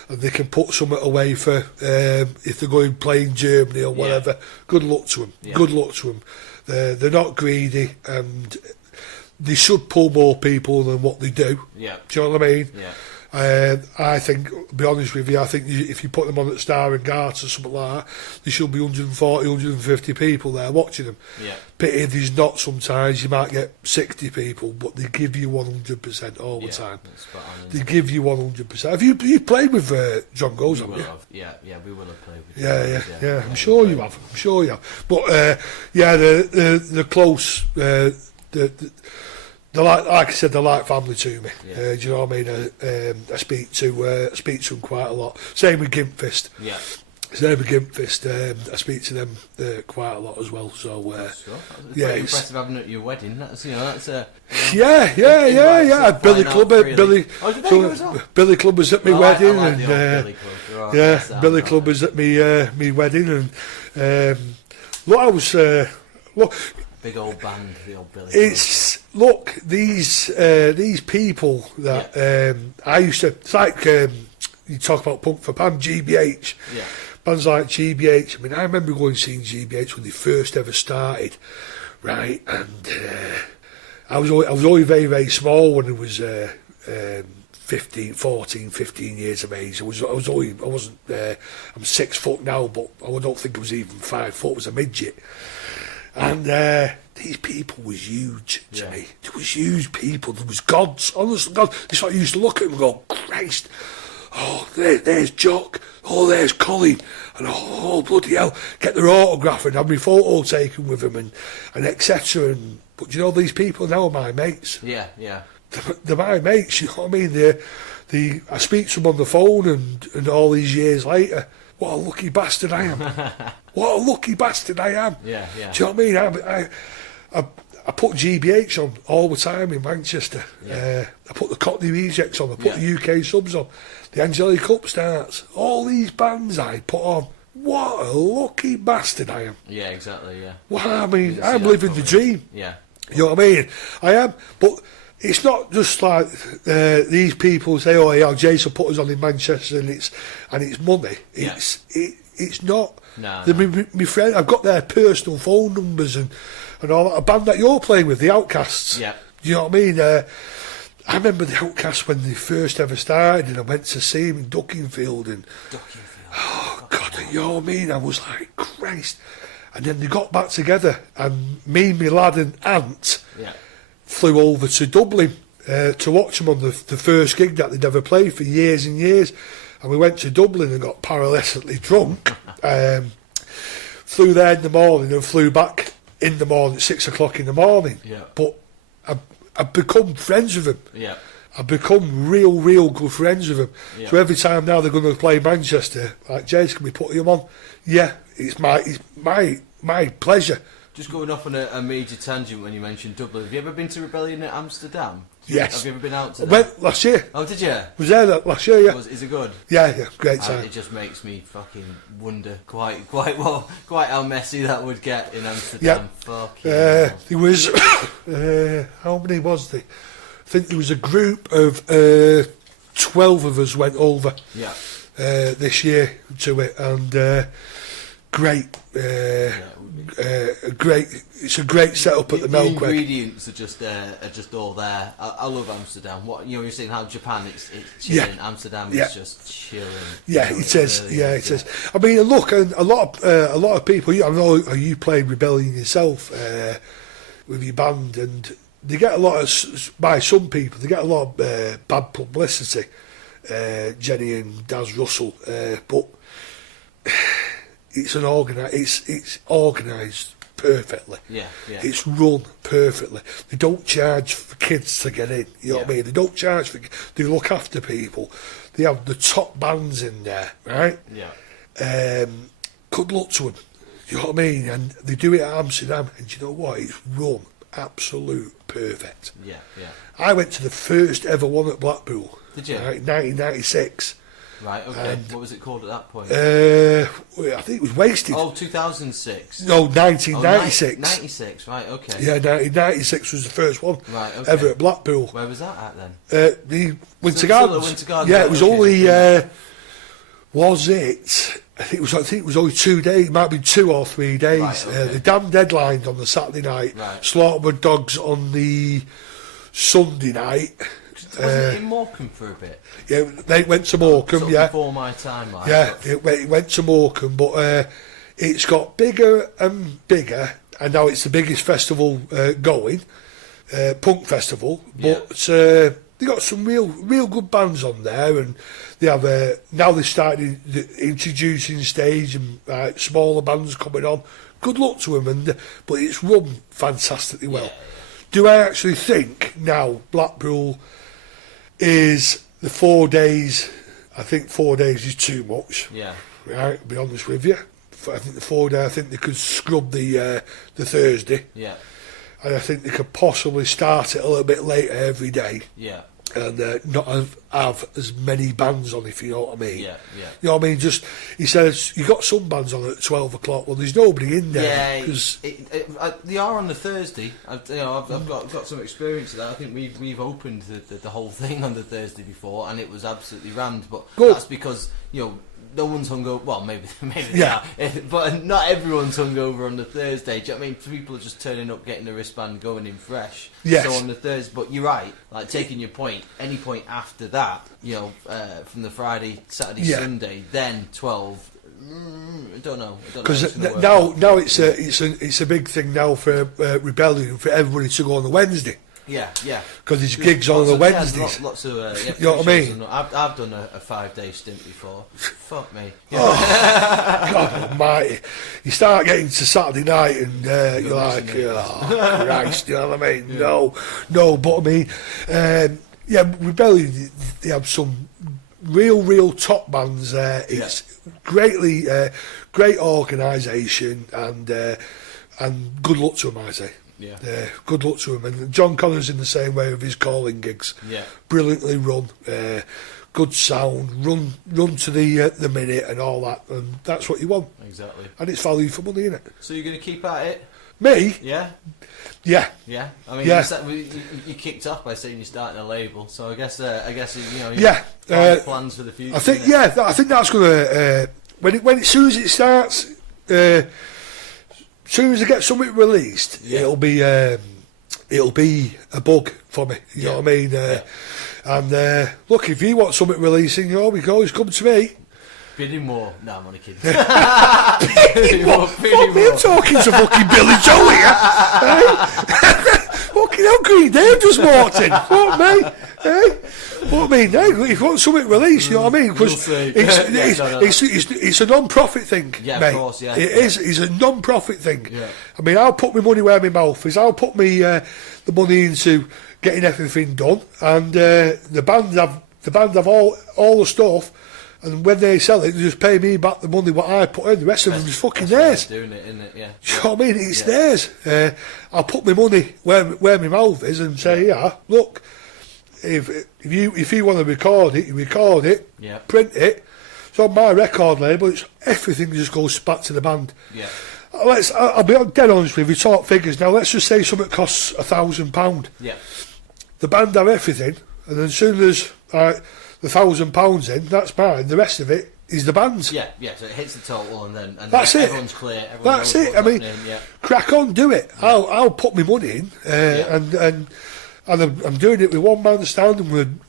they can put something away for if they're going playing Germany or whatever. Yeah. Good luck to them. Yeah. Good luck to them. They're not greedy, and they should pull more people than what they do. Yeah. Do you know what I mean? Yeah. I think, to be honest with you, I think if you put them on at Star and Garts or something like that, there should be 140, 150 people there watching them. Yeah. Pity there's not sometimes. You might get 60 people, but they give you 100% all the time. They give you 100%. Have you played with John Goes, haven't you? Yeah, we will have played with Yeah. I'm sure you have. But, they're close. They're like I said, they're like family to me. Yeah. Do you know what I mean? I speak to them quite a lot. Same with Gimpfist. Yeah. Same with Gimpfist. I speak to them quite a lot as well. So it's very impressive having at your wedding. That's yeah. Billy Clubb was at my wedding, like and Billy Clubb was at me wedding, and look, I was big old band, the old Billy. Look, these people that I used to. It's like you talk about Punk for Pam, GBH. Yeah. Bands like GBH. I mean, I remember going and seeing GBH when they first ever started, right? And I was only very, very small when I was 14, 15 years of age. I'm 6 foot now, but I don't think I was even 5 foot. I was a midget. And these people was huge to me. There was huge people. There was gods. Honestly, God. It's like I used to look at them and go, Christ. Oh, there's Jock. Oh, there's Colin. And oh, bloody hell. Get their autograph and have my photo taken with them and etc. But you know, these people now are my mates. Yeah. They're my mates, you know what I mean? I speak to them on the phone and all these years later, what a lucky bastard I am. What a lucky bastard I am. Yeah. Do you know what I mean? I put GBH on all the time in Manchester. Yeah. I put the Cockney Rejects on. I put the UK Subs on. The Angelic Upstarts. All these bands I put on. What a lucky bastard I am. Yeah, exactly, yeah. Well, I mean, I'm living the dream. Yeah. You know what I mean? I am. But it's not just like these people say, "Oh, yeah, Jason put us on in Manchester," and it's money. It's not. No. My friend, I've got their personal phone numbers and all that. A band that you're playing with, the Outcasts. Yeah. You know what I mean? I remember the Outcasts when they first ever started, and I went to see them in Duckingfield. Oh God, you know what I mean? I was like, Christ. And then they got back together, and me, my lad, and Ant. Yeah. Flew over to Dublin to watch them on the first gig that they'd ever played for years and years. And we went to Dublin and got paralytically drunk. Flew there in the morning and flew back in the morning at 6 o'clock in the morning. Yeah. But I've become friends with them. Yeah. I've become real good friends with them. Yeah. So every time now they're going to play Manchester, like, Jase, can we put him on? Yeah, it's my pleasure. Just going off on a major tangent when you mentioned Dublin, have you ever been to Rebellion at Amsterdam? Yes. Have you ever been out to that? I went last year. Oh, did you? Was there last year, yeah. Is it good? Yeah, great time. It just makes me fucking wonder quite how messy that would get in Amsterdam. Yeah. There was, how many was there? I think there was a group of 12 of us went over this year to it, and great. Great. It's a great setup at the Melkweg. The ingredients are just all there. I love Amsterdam. What you're saying, how Japan it's chilling. Amsterdam is just chilling. Yeah, it is. Really it is. I mean, look, and a lot of people. I know you played Rebellion yourself with your band, and they get a lot of, by some people, they get a lot of bad publicity. Jenny and Daz Russell, but it's organised perfectly. Yeah. It's run perfectly. They don't charge for kids to get in. You know what I mean? They don't charge for. They look after people. They have the top bands in there, right? Yeah. Good luck to them. You know what I mean? And they do it at Amsterdam, and you know what? It's run absolute perfect. Yeah. I went to the first ever one at Blackpool. Did you? Right, 1996. Right, okay. And what was it called at that point? I think it was Wasted. Oh, 2006. No, 1996. 96, right, okay. Yeah, 1996 was the first one ever at Blackpool. Where was that at then? The Winter Gardens. Winter Gardens. Yeah, it was only. Was it? I think it was only 2 days. It might have been 2 or 3 days. Right, okay. The damn deadline on the Saturday night. Right. Slaughterwood Dogs on the Sunday night. Wasn't it in Morecambe for a bit? Yeah, they went to Morecambe. Sort of before my time, like. Yeah, it went to Morecambe, but it's got bigger and bigger, and now it's the biggest festival going, punk festival. But they got some real good bands on there, and they have now they started introducing stage and smaller bands coming on. Good luck to them, but it's run fantastically well. Yeah. Do I actually think now Blackpool is the 4 days? I think 4 days is too much. Yeah. Right, to be honest with you. I think the 4 day, I think they could scrub the Thursday. Yeah. And I think they could possibly start it a little bit later every day. Yeah. And not have as many bands on, if you know what I mean. Yeah. You know what I mean? Just, he says, you got some bands on at 12 o'clock. Well, there's nobody in there. Yeah, they are on the Thursday. I've got some experience of that. I think we've opened the whole thing on the Thursday before, and it was absolutely rammed. But that's because, no one's hungover. Well, maybe yeah, but not everyone's hungover on the Thursday. Do you know what I mean? People are just turning up, getting the wristband, going in fresh. Yes. So on the Thursday, but you're right. Like taking your point, any point after that, from the Friday, Saturday, Sunday, then 12. I don't know. Because now it's a big thing now for Rebellion for everybody to go on the Wednesday. Yeah. Because there's gigs on the Wednesdays. Lots of you know what I mean? I've done a 5-day stint before. Fuck me. God almighty. You start getting to Saturday night and you're like, Christ, you know what I mean? Yeah. No, but I mean, Rebellion, they have some real top bands there. It's great organisation and good luck to them, I say. Yeah. Good luck to him. And John Connor's in the same way with his calling gigs. Yeah. Brilliantly run, good sound, run to the minute and all that, and that's what you want. Exactly. And it's value for money, innit? So you're going to keep at it? Me? Yeah. Yeah. Yeah. I mean, you kicked off by saying you're starting a label, so I guess plans for the future. I think I think that's going to when as soon as it starts. As soon as I get something released, it'll be a bug for me. You know what I mean? And look, if you want something releasing, you always come to me. Bidding more. No, I'm only kidding. Bidding more. I'm talking to fucking Billy Joe here. Fucking hell, Green Dave just walked in. Fuck me. What I mean, if you want something released, you know what I mean? Because it's a non-profit thing, yeah, mate. Of course, yeah. It's a non-profit thing. Yeah. I mean, I'll put my money where my mouth is. I'll put the money into getting everything done, and the band have all the stuff. And when they sell it, they just pay me back the money what I put in. The rest of them is fucking theirs. Doing it, isn't it? Yeah. Do you know what I mean? It's theirs. I'll put my money where my mouth is and say, look, if you want to record it, you record it, print it. It's on my record label. Everything just goes back to the band. Yeah. I'll be dead honest with you. Talk figures now. Let's just say something costs £1,000. Yeah. The band have everything, and then as soon as the £1,000 in, that's mine. The rest of it is the bands. Yeah, so it hits the total and then That's it. Everyone's clear. Everyone That's knows it. what's I mean, happening, yeah. crack on, do it. I'll put my money in, and I'm doing it with one man stand, and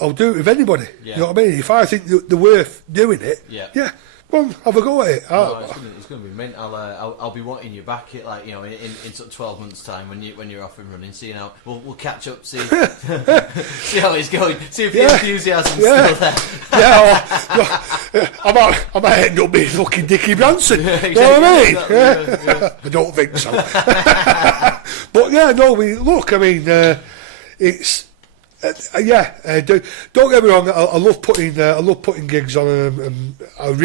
I'll do it with anybody. Yeah. You know what I mean? If I think they're worth doing it, Yeah. Come on, have a go at it. No, it's going to be mint. I'll be wanting you back in, like, you know, in sort of 12 months' time when you're off and running. See how we'll catch up. See see how it's going. See if the enthusiasm's still there. I might end up being fucking Dickie Branson. Exactly, You know what I mean? exactly, yeah. I don't think so. But yeah, no. Look, I mean, it's. Don't get me wrong. I love putting gigs on, and I've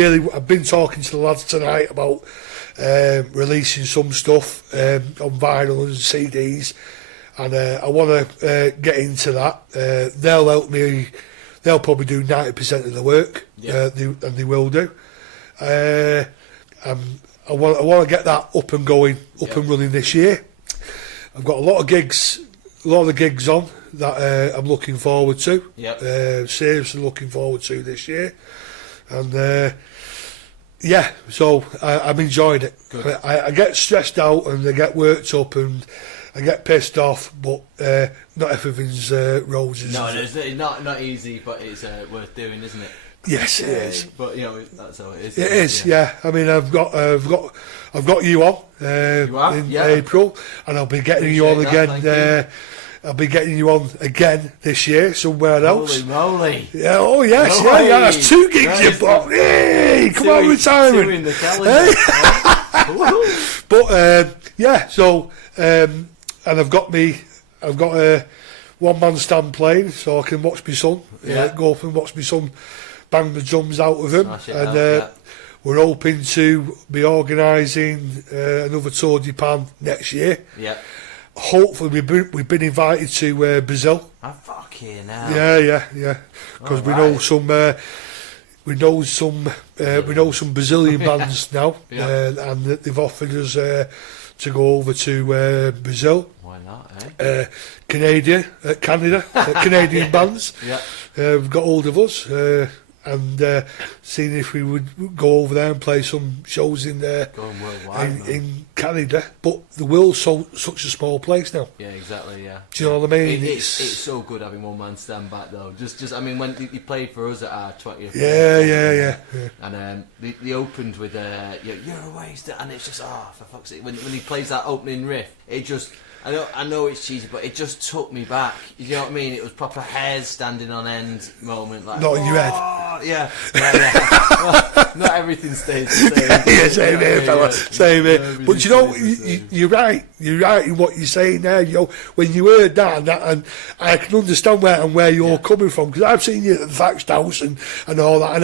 been talking to the lads tonight about releasing some stuff on vinyl and CDs, and I want to get into that. They'll help me. They'll probably do 90% of the work, and they will do. I want to get that up and going, and running this year. I've got a lot of the gigs on that I'm looking forward to. Seriously looking forward to this year, and so I'm enjoying it. I get stressed out and I get worked up and I get pissed off, but not everything's roses. No, it's not easy, but it's worth doing, isn't it? Yes, it is. But you know, that's how it is. It is, yeah. I mean, I've got you on in April, and I'll be getting you on again. I'll be getting you on again this year somewhere else. Holy moly! Yeah, oh yes, No way. That's 2 gigs you bought. Hey, come on, retirement. 2 in the calendar. But so and I've got a one-man stand playing, so I can watch my son. Go up and watch my son bang the drums out of him, and we're hoping to be organising another Tour de Pan next year. Yeah. Hopefully we've been invited to Brazil. Oh, fucking hell. Yeah. Because we know some Brazilian bands now, and they've offered us to go over to Brazil. Why not? Eh? Canada, Canadian bands. Yeah. Have got hold of us. And seeing if we would go over there and play some shows in in Canada, but the world's such a small place now. Yeah, exactly. Yeah. Do you know what I mean? It's so good having one man stand back though. Just I mean, when he played for us at our 20th. Yeah. And they opened with "You're a waste," and it's just for fuck's sake. When he plays that opening riff, it just. I know it's cheesy, but it just took me back. You know what I mean? It was proper hairs standing on end moment. Like, not in your head. Yeah. Well, not everything stays the same. Same here, fella. Same here. But you know, you're right. You're right in what you're saying there. You know, when you heard that, and I can understand where you're coming from, because I've seen you at the Thatched House and all that, and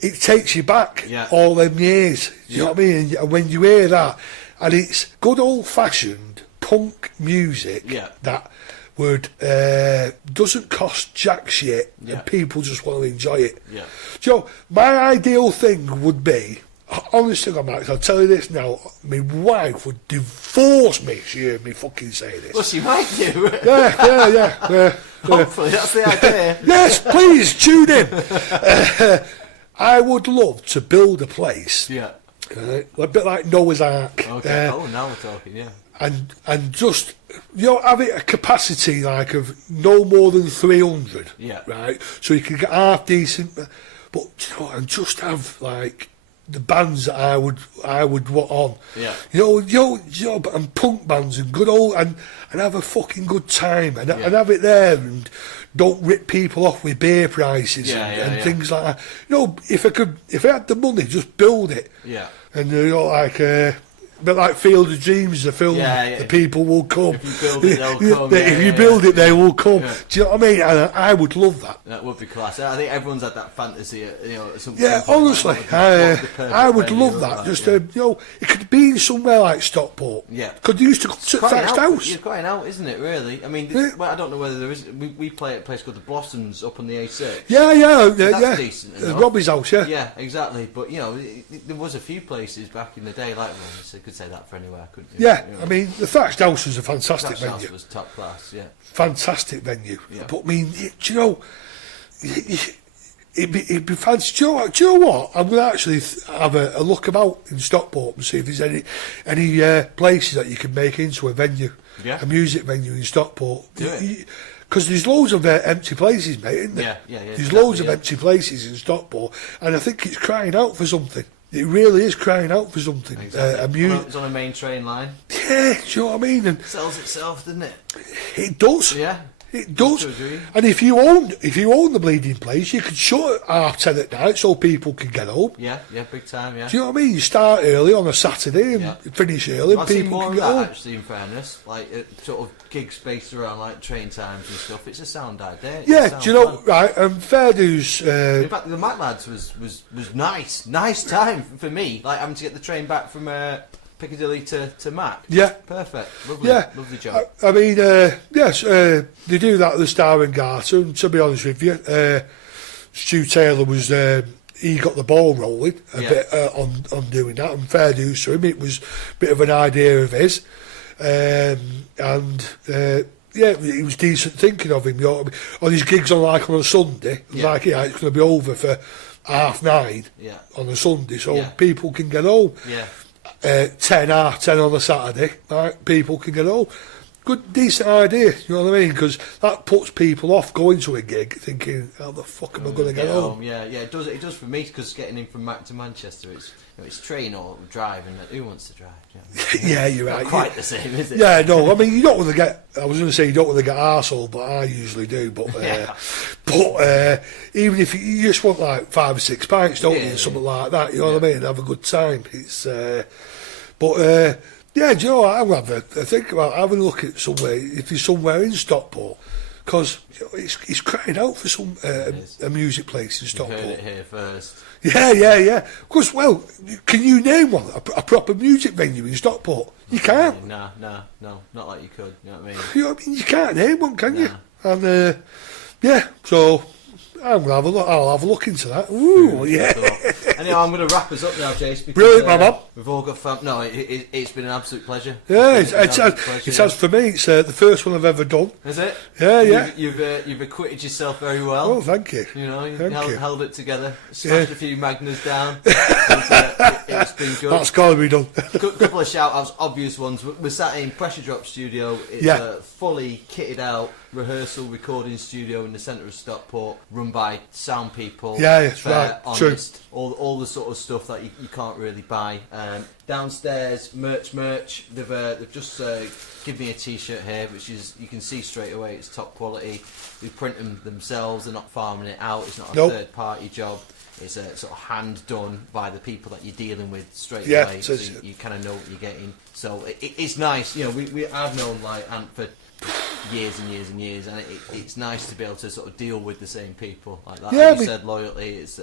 it takes you back all them years. You know what I mean? And when you hear that, and it's good old-fashioned punk music that would doesn't cost jack shit, and people just want to enjoy it. Yeah. So my ideal thing would be, honestly, Max, I'll tell you this now, my wife would divorce me if she heard me fucking say this. Well, she might do. Yeah. Hopefully, that's the idea. Yes, please tune in. I would love to build a place. Yeah. A bit like Noah's Ark. Okay. Now we're talking. Yeah. And just, you know, have it a capacity like of no more than 300. Yeah. Right? So you can get half decent, but you know, and just have like the bands that I would want on. Yeah. You know, and punk bands and good old and have a fucking good time and have it there and don't rip people off with beer prices and things like that. You know, if I had the money, just build it. Yeah. And you know, like a bit like Field of Dreams, the film, the people will come. If you build it, they'll come. If you build it, they will come. Yeah. Do you know what I mean? And I would love that. That would be class. I think everyone's had that fantasy, you know. Honestly, I would love that. Just you know, it could be somewhere like Stockport. Yeah. Could you used to come to Thatched House? It's crying out, isn't it? Really. I mean, well, I don't know whether there is. We play at a place called the Blossoms up on the A6. Yeah. Decent. Robbie's house. Yeah. Yeah, exactly. But you know, there was a few places back in the day like I could say that for anywhere, couldn't you? Yeah, you know? I mean, the Thatched House was a fantastic venue. House was top class, yeah. Fantastic venue. Yeah. But I mean, do you know, it'd be fancy. Do you know what? I'm going to actually have a look about in Stockport and see if there's any places that you can make into a venue, a music venue in Stockport. Do it. Because there's loads of empty places, mate, isn't there? Yeah. There's loads of empty places in Stockport, and I think it's crying out for something. It really is crying out for something. Exactly. It's on a main train line. Yeah, do you know what I mean? And It sells itself, doesn't it? it does. Yeah. It does. To agree. And if you own the bleeding place, you could shut at 10 at night so people can get home. Yeah, big time, yeah. Do you know what I mean? You start early on a Saturday and finish early, and I've seen people more can of get that, home. actually, in fairness. Like, sort of gigs based around, like, train times and stuff. It's a sound idea. Yeah, do you know, right, fair dues... in fact, the Macc Lads was nice. Nice time for me. Like, having to get the train back from Piccadilly to Macc. Yeah. Perfect. Lovely, lovely job. I mean, yes, they do that at the Star and Garter, and to be honest with you, Stu Taylor was... he got the ball rolling a bit on doing that, and fair dues to him. It was a bit of an idea of his. It was decent thinking of him. You know what I mean? On his gigs on a Sunday, it's going to be over for 9:30 on a Sunday, so people can get home. 10 on a Saturday, right? People can get home. Good, decent idea, you know what I mean? Because that puts people off going to a gig thinking, how the fuck am I going to get home? Yeah, it does for me, because getting in from Macc to Manchester, it's train or drive, and who wants to drive? You know? Yeah, you're right. Not quite the same, is it? Yeah, no, I mean, you don't want to get, I was going to say you don't want to get arsehole, but I usually do, but even if you just want like 5 or 6 pints, don't you, something like that, you know what I mean, have a good time. It's, yeah, do you know what, I'm going to have a think about having a look at somewhere, if there's somewhere in Stockport, because you know, it's crying out for some a music place in Stockport. You've heard it here first. Yeah. Because, well, can you name one, a proper music venue in Stockport? You can't. No, not like you could, you know what I mean? You know what I mean? You can't name one, can you? And, so... I'm gonna have a look. I'll have a look into that. Ooh, yeah. So, anyway, I'm going to wrap us up now, Jase. Because, Brilliant, my man. We've all got No, it's been an absolute pleasure. Yeah, it has for me. It's the first one I've ever done. Is it? Yeah. You've acquitted yourself very well. Oh, thank you. You know, you Thank you. held it together. Smashed a few Magners down. It's been good. That's got to be done. Couple of shout-outs, obvious ones. We're sat in Pressure Drop Studio. It's a fully kitted out rehearsal recording studio in the centre of Stockport, run by sound people. Yeah, fair, right, honest, all the sort of stuff that you can't really buy. Downstairs, merch. They've just given me a T-shirt here, which is, you can see straight away, it's top quality. They print them themselves. They're not farming it out. It's not a third-party job. It's sort of hand done by the people that you're dealing with straight away, so you kind of know what you're getting. So it's nice. You know, I've known like Ant for years and years and years, and it's nice to be able to sort of deal with the same people like that. Yeah, like you said, loyalty. It's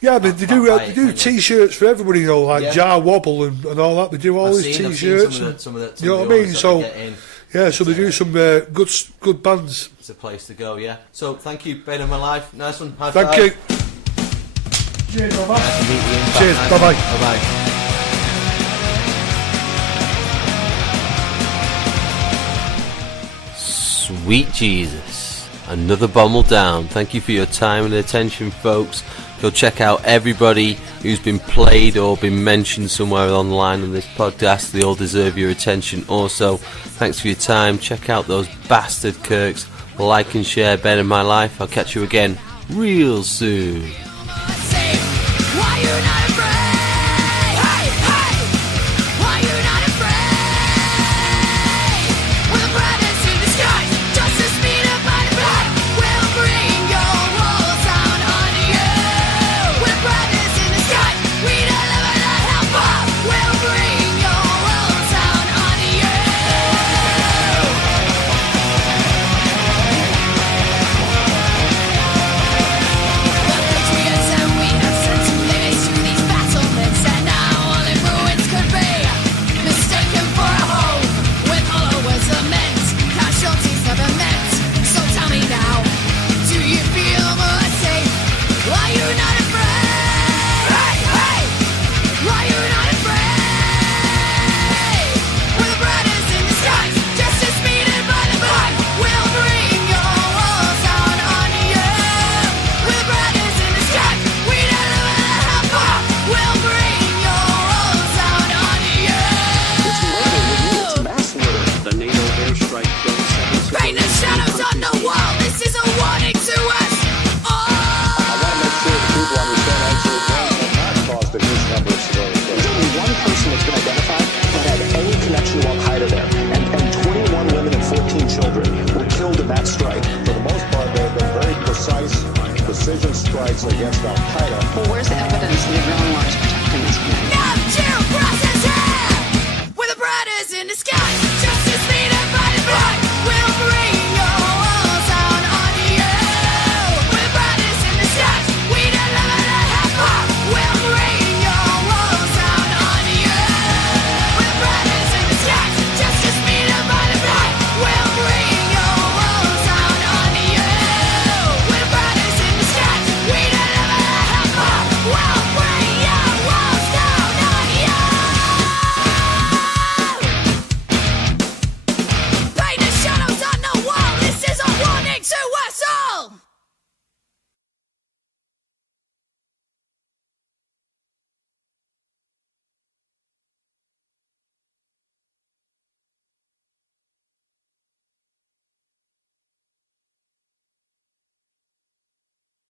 yeah, but they do T-shirts for everybody, you know, like Jar Wobble and all that. They do all these T-shirts. Some of the you know what I mean? So so they do some good bands. It's a place to go. Yeah. So thank you, Bane of My Life. Nice one. High Thank five. you. Cheers, bye bye. Cheers, bye bye. Bye bye. Sweet Jesus, another BoML down. Thank you for your time and attention, folks. Go check out everybody who's been played or been mentioned somewhere online on this podcast. They all deserve your attention. Also, thanks for your time. Check out those bastard Kirkz. Like and share Bane of My Life. I'll catch you again real soon. These precision strikes against Al Qaeda. Well, where's the evidence that the drone war is protecting this community?